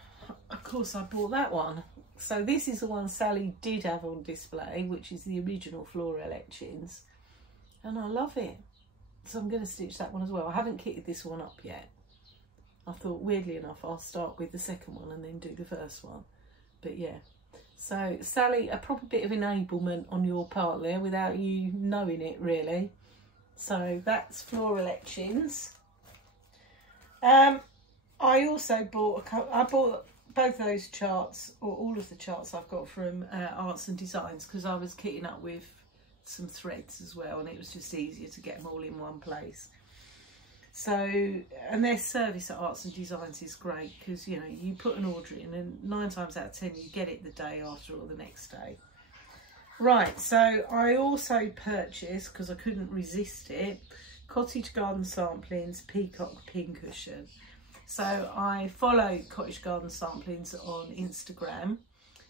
of course I bought that one. So this is the one Sally did have on display, which is the original Floral Etchings, and I love it. So I'm going to stitch that one as well. I haven't kitted this one up yet. I thought, weirdly enough, I'll start with the second one and then do the first one. But yeah, so Sally, a proper bit of enablement on your part there without you knowing it really. So that's Floral Etchings. I also bought I bought both those charts, or all of the charts I've got from Arts and Designs, because I was kitting up with some threads as well, and it was just easier to get them all in one place. So, and their service at Arts and Designs is great, because, you know, you put an order in and 9 times out of 10 you get it the day after or the next day. Right, so I also purchased, because I couldn't resist it, Cottage Garden Samplings Peacock Pincushion. So I follow Cottage Garden Samplings on Instagram,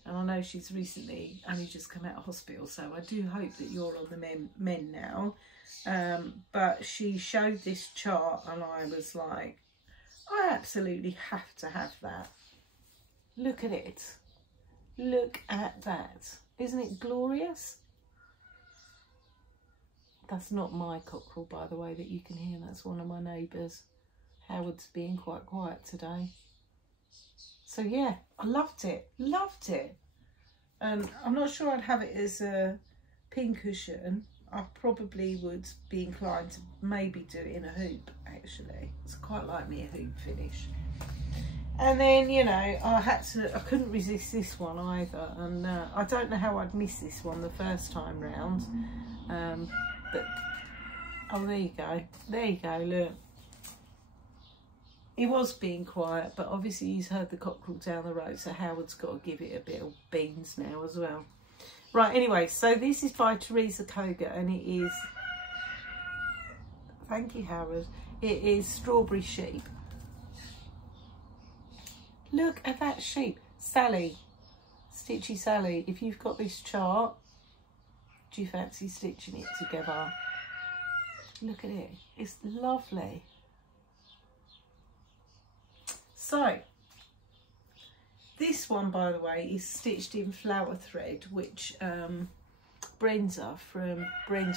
and I know she's recently only just come out of hospital, so I do hope that you're on the men now. But she showed this chart and I was like, I absolutely have to have that. Look at it. Look at that. Isn't it glorious? That's not my cockerel, by the way, that you can hear. That's one of my neighbours. Howard's being quite quiet today. So yeah, I loved it. Loved it. And I'm not sure I'd have it as a pincushion, I probably would be inclined to maybe do it in a hoop, actually. It's quite like me a hoop finish. And then, you know, I couldn't resist this one either. And I don't know how I'd missed this one the first time round. But, oh, there you go. There you go, look. He was being quiet, but obviously he's heard the cockerel down the road, so Howard's got to give it a bit of beans now as well. Right, anyway, so this is by Teresa Koga, and it is, thank you, Howard, it is Strawberry Sheep. Look at that sheep. Sally, Stitchy Sally, if you've got this chart, do you fancy stitching it together? Look at it, it's lovely. So, this one, by the way, is stitched in flower thread, which Brenda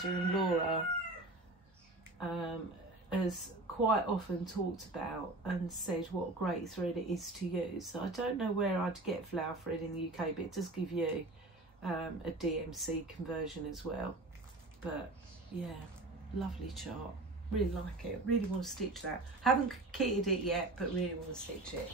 and Laura has quite often talked about and said what a great thread it is to use. So I don't know where I'd get flower thread in the UK, but it does give you a DMC conversion as well. But yeah, lovely chart. Really like it. Really want to stitch that. Haven't kitted it yet, but really want to stitch it.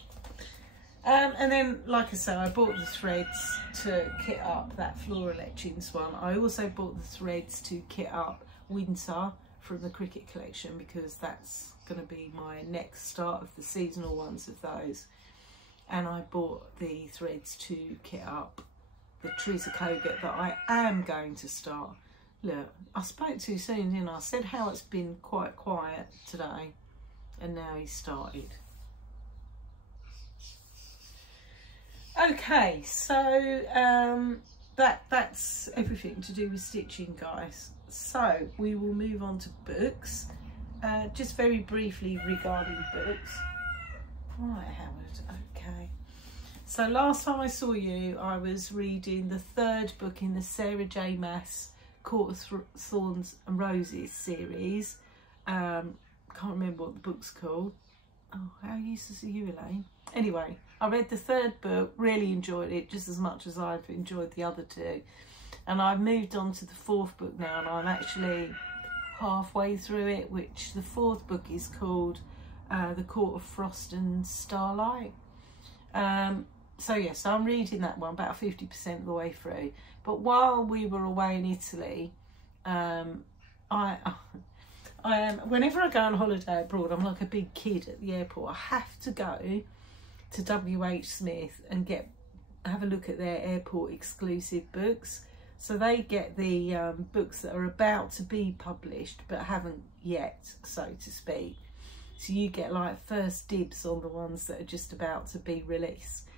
And then, like I said, I bought the threads to kit up that Floral Etchings one. I also bought the threads to kit up Winter from the Cricket collection, because that's going to be my next start of the seasonal ones of those. And I bought the threads to kit up the Teresa Koga that I am going to start. Look, I spoke too soon, didn't I? I said how it's been quite quiet today, and now he's started. Okay, so that's everything to do with stitching, guys. So we will move on to books. Just very briefly regarding books. Right, Howard, okay. So last time I saw you, I was reading the third book in the Sarah J. Maas Court of Thorns and Roses series. Can't remember what the book's called. Oh, how useless are you, Elaine? Anyway, I read the third book, really enjoyed it just as much as I've enjoyed the other two. And I've moved on to the fourth book now, and I'm actually halfway through it, which the fourth book is called The Court of Frost and Starlight. So yes, I'm reading that one about 50% of the way through. But while we were away in Italy, whenever I go on holiday abroad, I'm like a big kid at the airport. I have to go to WH Smith and have a look at their airport exclusive books. So they get the books that are about to be published but haven't yet, so to speak. So you get like first dibs on the ones that are just about to be released.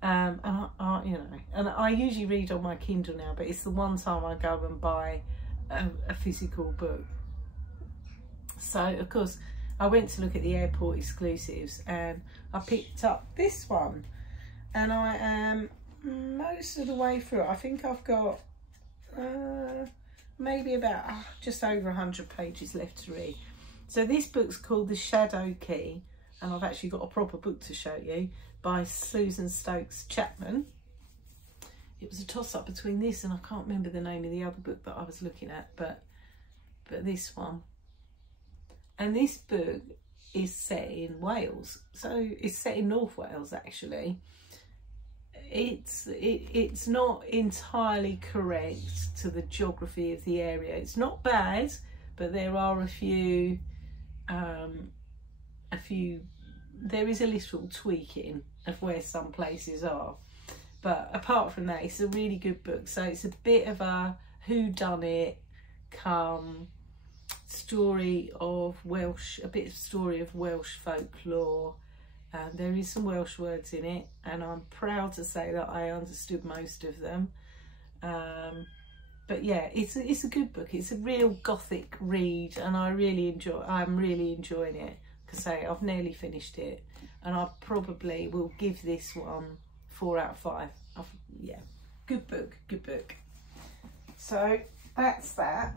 And I usually read on my Kindle now, but it's the one time I go and buy a physical book. So of course I went to look at the airport exclusives, and I picked up this one, and I am most of the way through. I think I've got maybe about just over 100 pages left to read. So this book's called The Shadow Key, and I've actually got a proper book to show you, by Susan Stokes-Chapman. It was a toss-up between this and I can't remember the name of the other book that I was looking at, but this one. And this book is set in Wales, so it's set in North Wales actually. It's not entirely correct to the geography of the area. It's not bad, but there are a few there is a little tweaking of where some places are, but apart from that, it's a really good book. So it's a bit of a whodunit come story of Welsh, a bit of story of Welsh folklore. There is some Welsh words in it, and I'm proud to say that I understood most of them. But yeah, it's a good book. It's a real gothic read, and I'm really enjoying it. Because I've nearly finished it, and I probably will give this one 4 out of 5. Yeah, good book, good book. So that's that.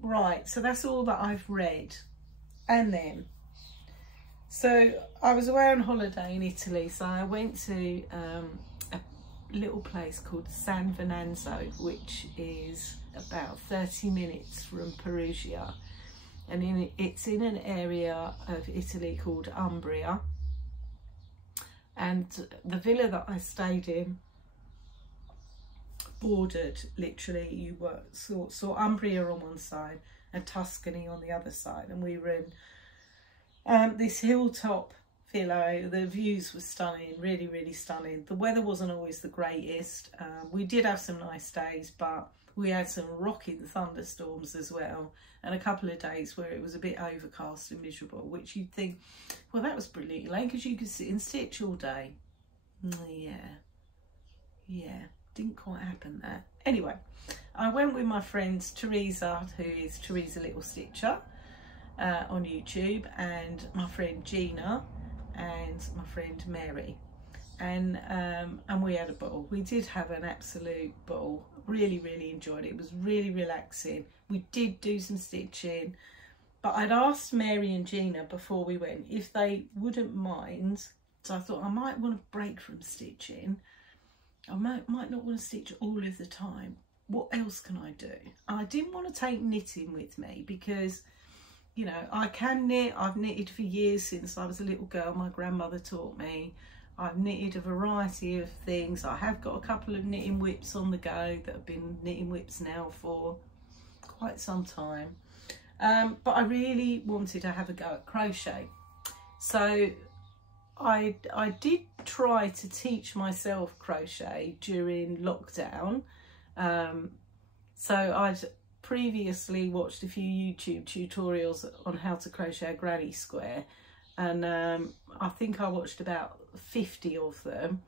Right, so that's all that I've read. And then, so I was away on holiday in Italy, so I went to little place called San Fernando, which is about 30 minutes from Perugia, and it's in an area of Italy called Umbria. And the villa that I stayed in bordered, literally, you saw Umbria on one side and Tuscany on the other side, and we were in this hilltop villa. The views were stunning, really, really stunning. The weather wasn't always the greatest. We did have some nice days, but we had some rocking thunderstorms as well, and a couple of days where it was a bit overcast and miserable, which you'd think, well, that was brilliant, Elaine, because you could sit and stitch all day. Yeah, didn't quite happen there. Anyway, I went with my friends Teresa, who is Teresa Little Stitcher on YouTube, and my friend Gina and my friend Mary, and we had a ball. We did have an absolute ball. Really, really enjoyed it. It was really relaxing. We did do some stitching, but I'd asked Mary and Gina before we went if they wouldn't mind, so I thought I might want to break from stitching. I might not want to stitch all of the time. What else can I do? And I didn't want to take knitting with me because, you know, I can knit. I've knitted for years since I was a little girl. My grandmother taught me. I've knitted a variety of things. I have got a couple of knitting whips on the go that have been knitting whips now for quite some time. But I really wanted to have a go at crochet. So I did try to teach myself crochet during lockdown. So I'd previously watched a few YouTube tutorials on how to crochet a granny square, and I think I watched about 50 of them,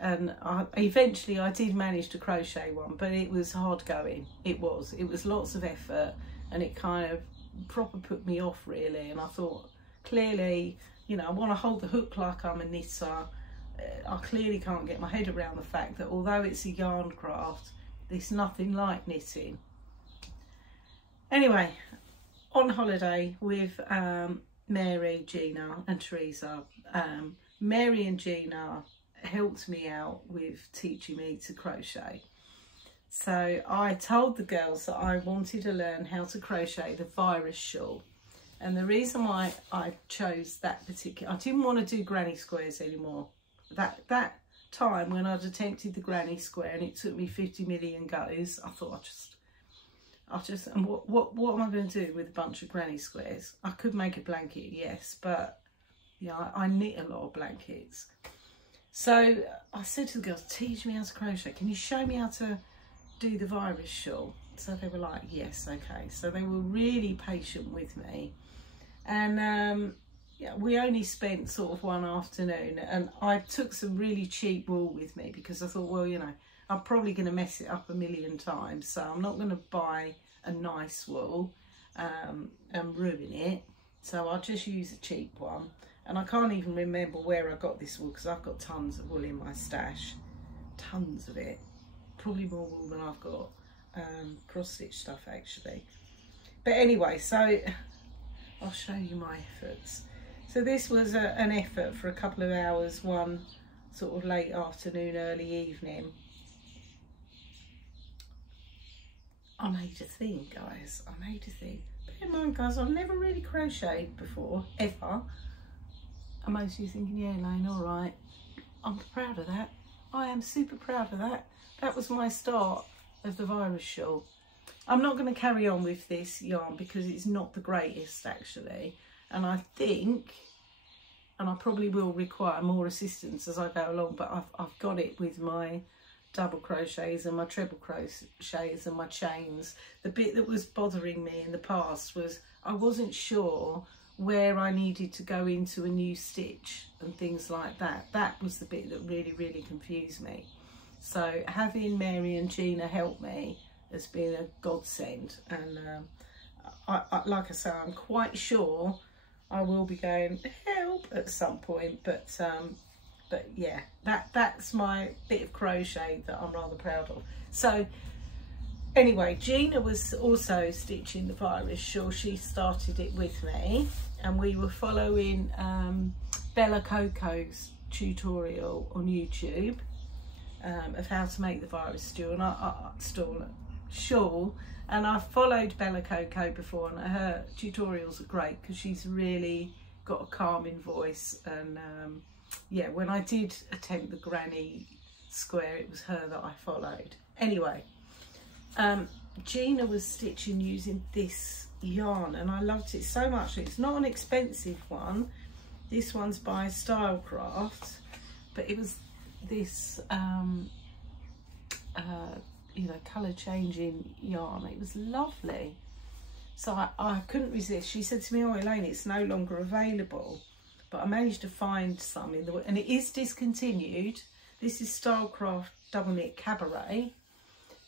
and eventually I did manage to crochet one, but it was hard going. It was lots of effort, and it kind of proper put me off really. And I thought, clearly, you know, I want to hold the hook like I'm a knitter. I clearly can't get my head around the fact that although it's a yarn craft, it's nothing like knitting. Anyway, on holiday with Mary, Gina and Teresa, Mary and Gina helped me out with teaching me to crochet. So I told the girls that I wanted to learn how to crochet the virus shawl. And the reason why I chose that particular, I didn't want to do granny squares anymore. That time when I'd attempted the granny square and it took me 50 million goes, I thought and what am I going to do with a bunch of granny squares? I could make a blanket, yes, but yeah, I knit a lot of blankets. So I said to the girls, teach me how to crochet. Can you show me how to do the virus shawl? So they were like, yes, okay. So they were really patient with me. And yeah, we only spent sort of one afternoon, and I took some really cheap wool with me because I thought, well, you know, I'm probably going to mess it up a million times, so I'm not going to buy a nice wool and ruin it. So I'll just use a cheap one. And I can't even remember where I got this wool because I've got tons of wool in my stash. Tons of it. Probably more wool than I've got cross-stitch stuff actually. But anyway, so I'll show you my efforts. So this was an effort for a couple of hours, one sort of late afternoon, early evening. I made a thing, guys. I made a thing. Bear in mind, guys, I've never really crocheted before, ever. And most of you thinking, yeah, Elaine, all right. I'm proud of that. I am super proud of that. That was my start of the virus shawl. I'm not going to carry on with this yarn because it's not the greatest, actually. And I think, and I probably will require more assistance as I go along, but I've got it with my double crochets and my treble crochets and my chains. The bit that was bothering me in the past was I wasn't sure where I needed to go into a new stitch and things like that. That was the bit that really, really confused me. So having Mary and Gina help me has been a godsend. And I like I say, I'm quite sure I will be going help at some point, but yeah, that's my bit of crochet that I'm rather proud of. So anyway, Gina was also stitching the virus shawl. She started it with me, and we were following Bella Coco's tutorial on YouTube. of how to make the virus shawl, and I've followed Bella Coco before, and her tutorials are great because she's really got a calming voice. And yeah, when I did attempt the granny square, it was her that I followed. Anyway, Gina was stitching using this yarn, and I loved it so much. It's not an expensive one. This one's by Stylecraft, but it was this you know, colour changing yarn. It was lovely, so I couldn't resist. She said to me, "Oh Elaine, it's no longer available," but I managed to find some in the, and it is discontinued. This is Stylecraft Double Knit Cabaret,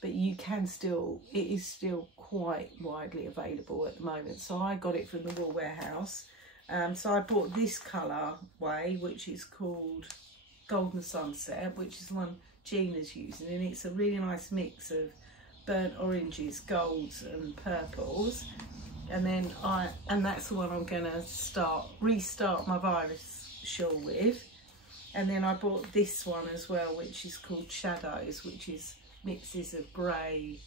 but you can still, it is still quite widely available at the moment. So I got it from the Wool Warehouse. So I bought this colour way, which is called Golden Sunset, which is the one Gina's using, and it's a really nice mix of burnt oranges, golds and purples. And then that's the one I'm gonna restart my virus shawl with. And then I bought this one as well, which is called Shadows, which is mixes of grey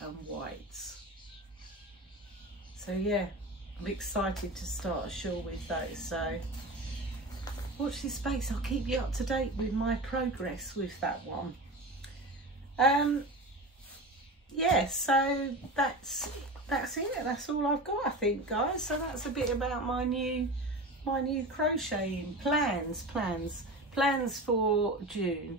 and whites. So yeah, I'm excited to start a shawl with those. So watch this space, I'll keep you up to date with my progress with that one. Yeah, so that's it. That's all I've got, I think, guys. So that's a bit about my new crocheting plans for June.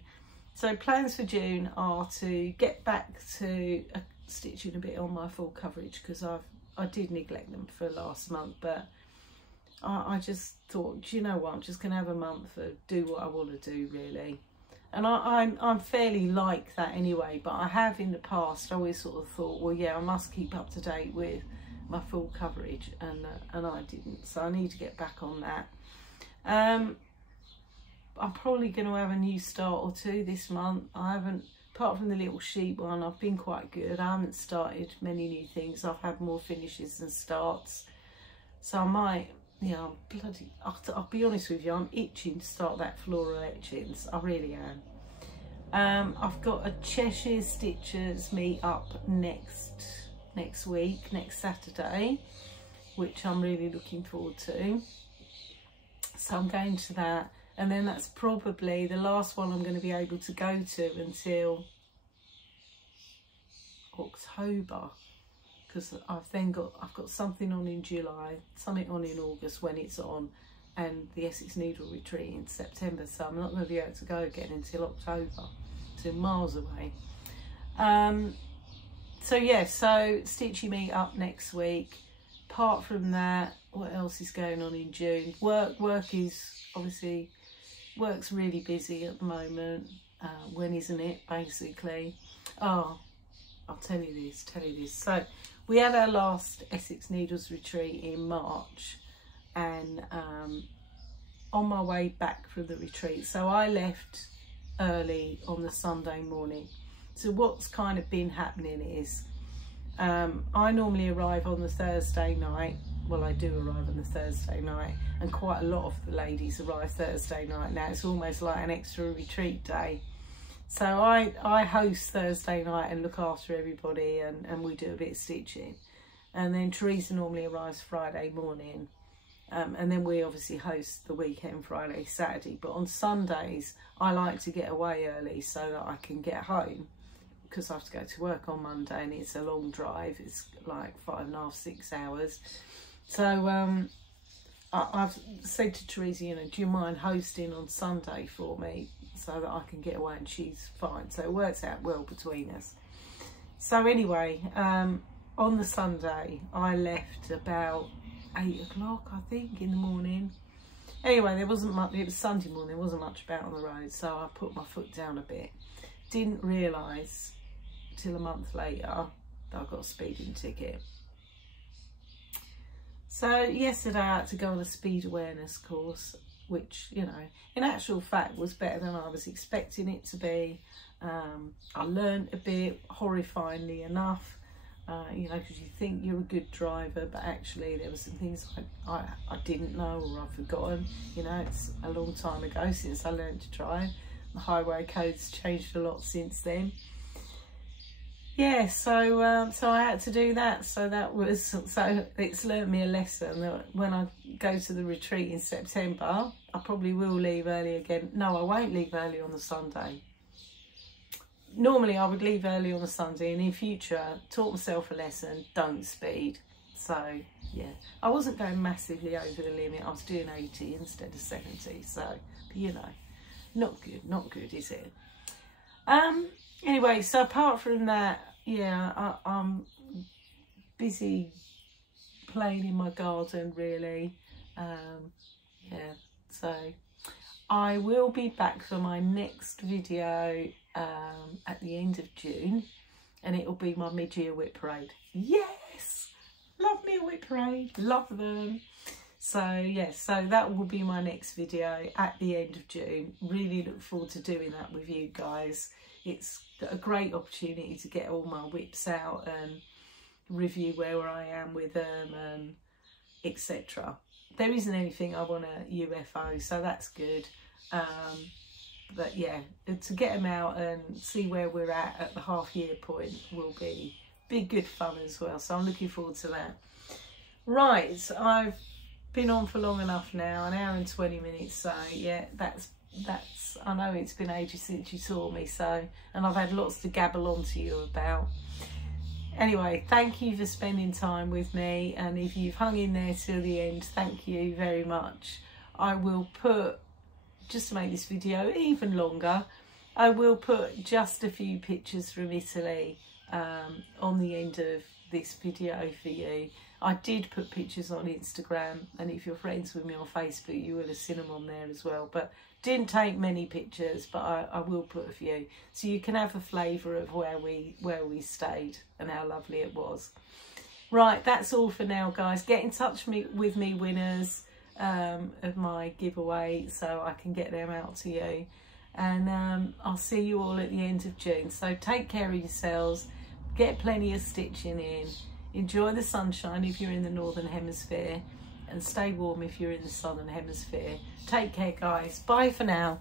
So plans for June are to get back to stitching a bit on my full coverage, because I did neglect them for last month, but I just thought, do you know what, I'm just gonna have a month of do what I want to do, really. And I'm fairly like that anyway, but I have in the past always sort of thought, well, yeah, I must keep up to date with my full coverage, and I didn't, so I need to get back on that. I'm probably going to have a new start or two this month. I haven't, apart from the little sheep one, I've been quite good. I haven't started many new things. I've had more finishes than starts, so I might, you know, I'll be honest with you, I'm itching to start that floral etchings. I really am. I've got a Cheshire Stitchers meet up next week, next Saturday, which I'm really looking forward to. So I'm going to that, and then that's probably the last one I'm going to be able to go to until October, because I've got something on in July, something on in August when it's on, and the Essex Needle Retreat in September, so I'm not going to be able to go again until October, 2 miles away. So yeah, so Stitchy May up next week. Apart from that, what else is going on in June? Work is obviously, work's really busy at the moment. When isn't it, basically? Oh, I'll tell you this. So we had our last Essex Needles retreat in March, and on my way back from the retreat, so I left early on the Sunday morning. So what's kind of been happening is, I normally arrive on the Thursday night. Well, I do arrive on the Thursday night, and quite a lot of the ladies arrive Thursday night now. It's almost like an extra retreat day. So I host Thursday night and look after everybody, and we do a bit of stitching. And then Teresa normally arrives Friday morning, and then we obviously host the weekend, Friday, Saturday. But on Sundays, I like to get away early so that I can get home, because I have to go to work on Monday, and it's a long drive. It's like 5.5, 6 hours. So I've said to Teresa, you know, do you mind hosting on Sunday for me so that I can get away? And she's fine. So it works out well between us. So anyway, on the Sunday, I left about 8 o'clock, I think, in the morning. Anyway, there wasn't much, it was Sunday morning, there wasn't much about on the road, so I put my foot down a bit. Didn't realise till a month later that I got a speeding ticket. So yesterday I had to go on a speed awareness course, which, you know, in actual fact was better than I was expecting it to be. I learned a bit, horrifyingly enough, you know, because you think you're a good driver, but actually there were some things I didn't know or I've forgotten. You know, it's a long time ago since I learned to drive. highway code's changed a lot since then. Yeah, so so I had to do that. So it's learned me a lesson that when I go to the retreat in September, I probably will leave early again. No, I won't leave early on the Sunday. Normally I would leave early on the Sunday, and in future taught myself a lesson: don't speed. So yeah, I wasn't going massively over the limit. I was doing 80 instead of 70. So, but, you know, not good, is it? Anyway, so apart from that, yeah, I'm busy playing in my garden, really. Yeah, so I will be back for my next video at the end of June, and it will be my mid-year whip parade. Yes, love me a whip parade, love them. So yes, so that will be my next video at the end of June. Really look forward to doing that with you guys. It's a great opportunity to get all my whips out and review where I am with them and etc. There isn't anything I want a UFO, so that's good. But yeah, to get them out and see where we're at the half-year point will be good fun as well. So I'm looking forward to that. Right, I've been on for long enough now, an hour and 20 minutes. So yeah, that's. I know it's been ages since you saw me, so, and I've had lots to gabble on to you about. Anyway, thank you for spending time with me, and if you've hung in there till the end, thank you very much. I will put, just to make this video even longer, I will put just a few pictures from Italy on the end of this video for you. I did put pictures on Instagram, and if you're friends with me on Facebook, you will have seen them on there as well. But didn't take many pictures, but I will put a few, so you can have a flavour of where we stayed and how lovely it was. Right, that's all for now, guys. Get in touch with me, winners of my giveaway, so I can get them out to you. And I'll see you all at the end of June. So take care of yourselves. Get plenty of stitching in. Enjoy the sunshine if you're in the Northern Hemisphere, and stay warm if you're in the Southern Hemisphere. Take care, guys. Bye for now.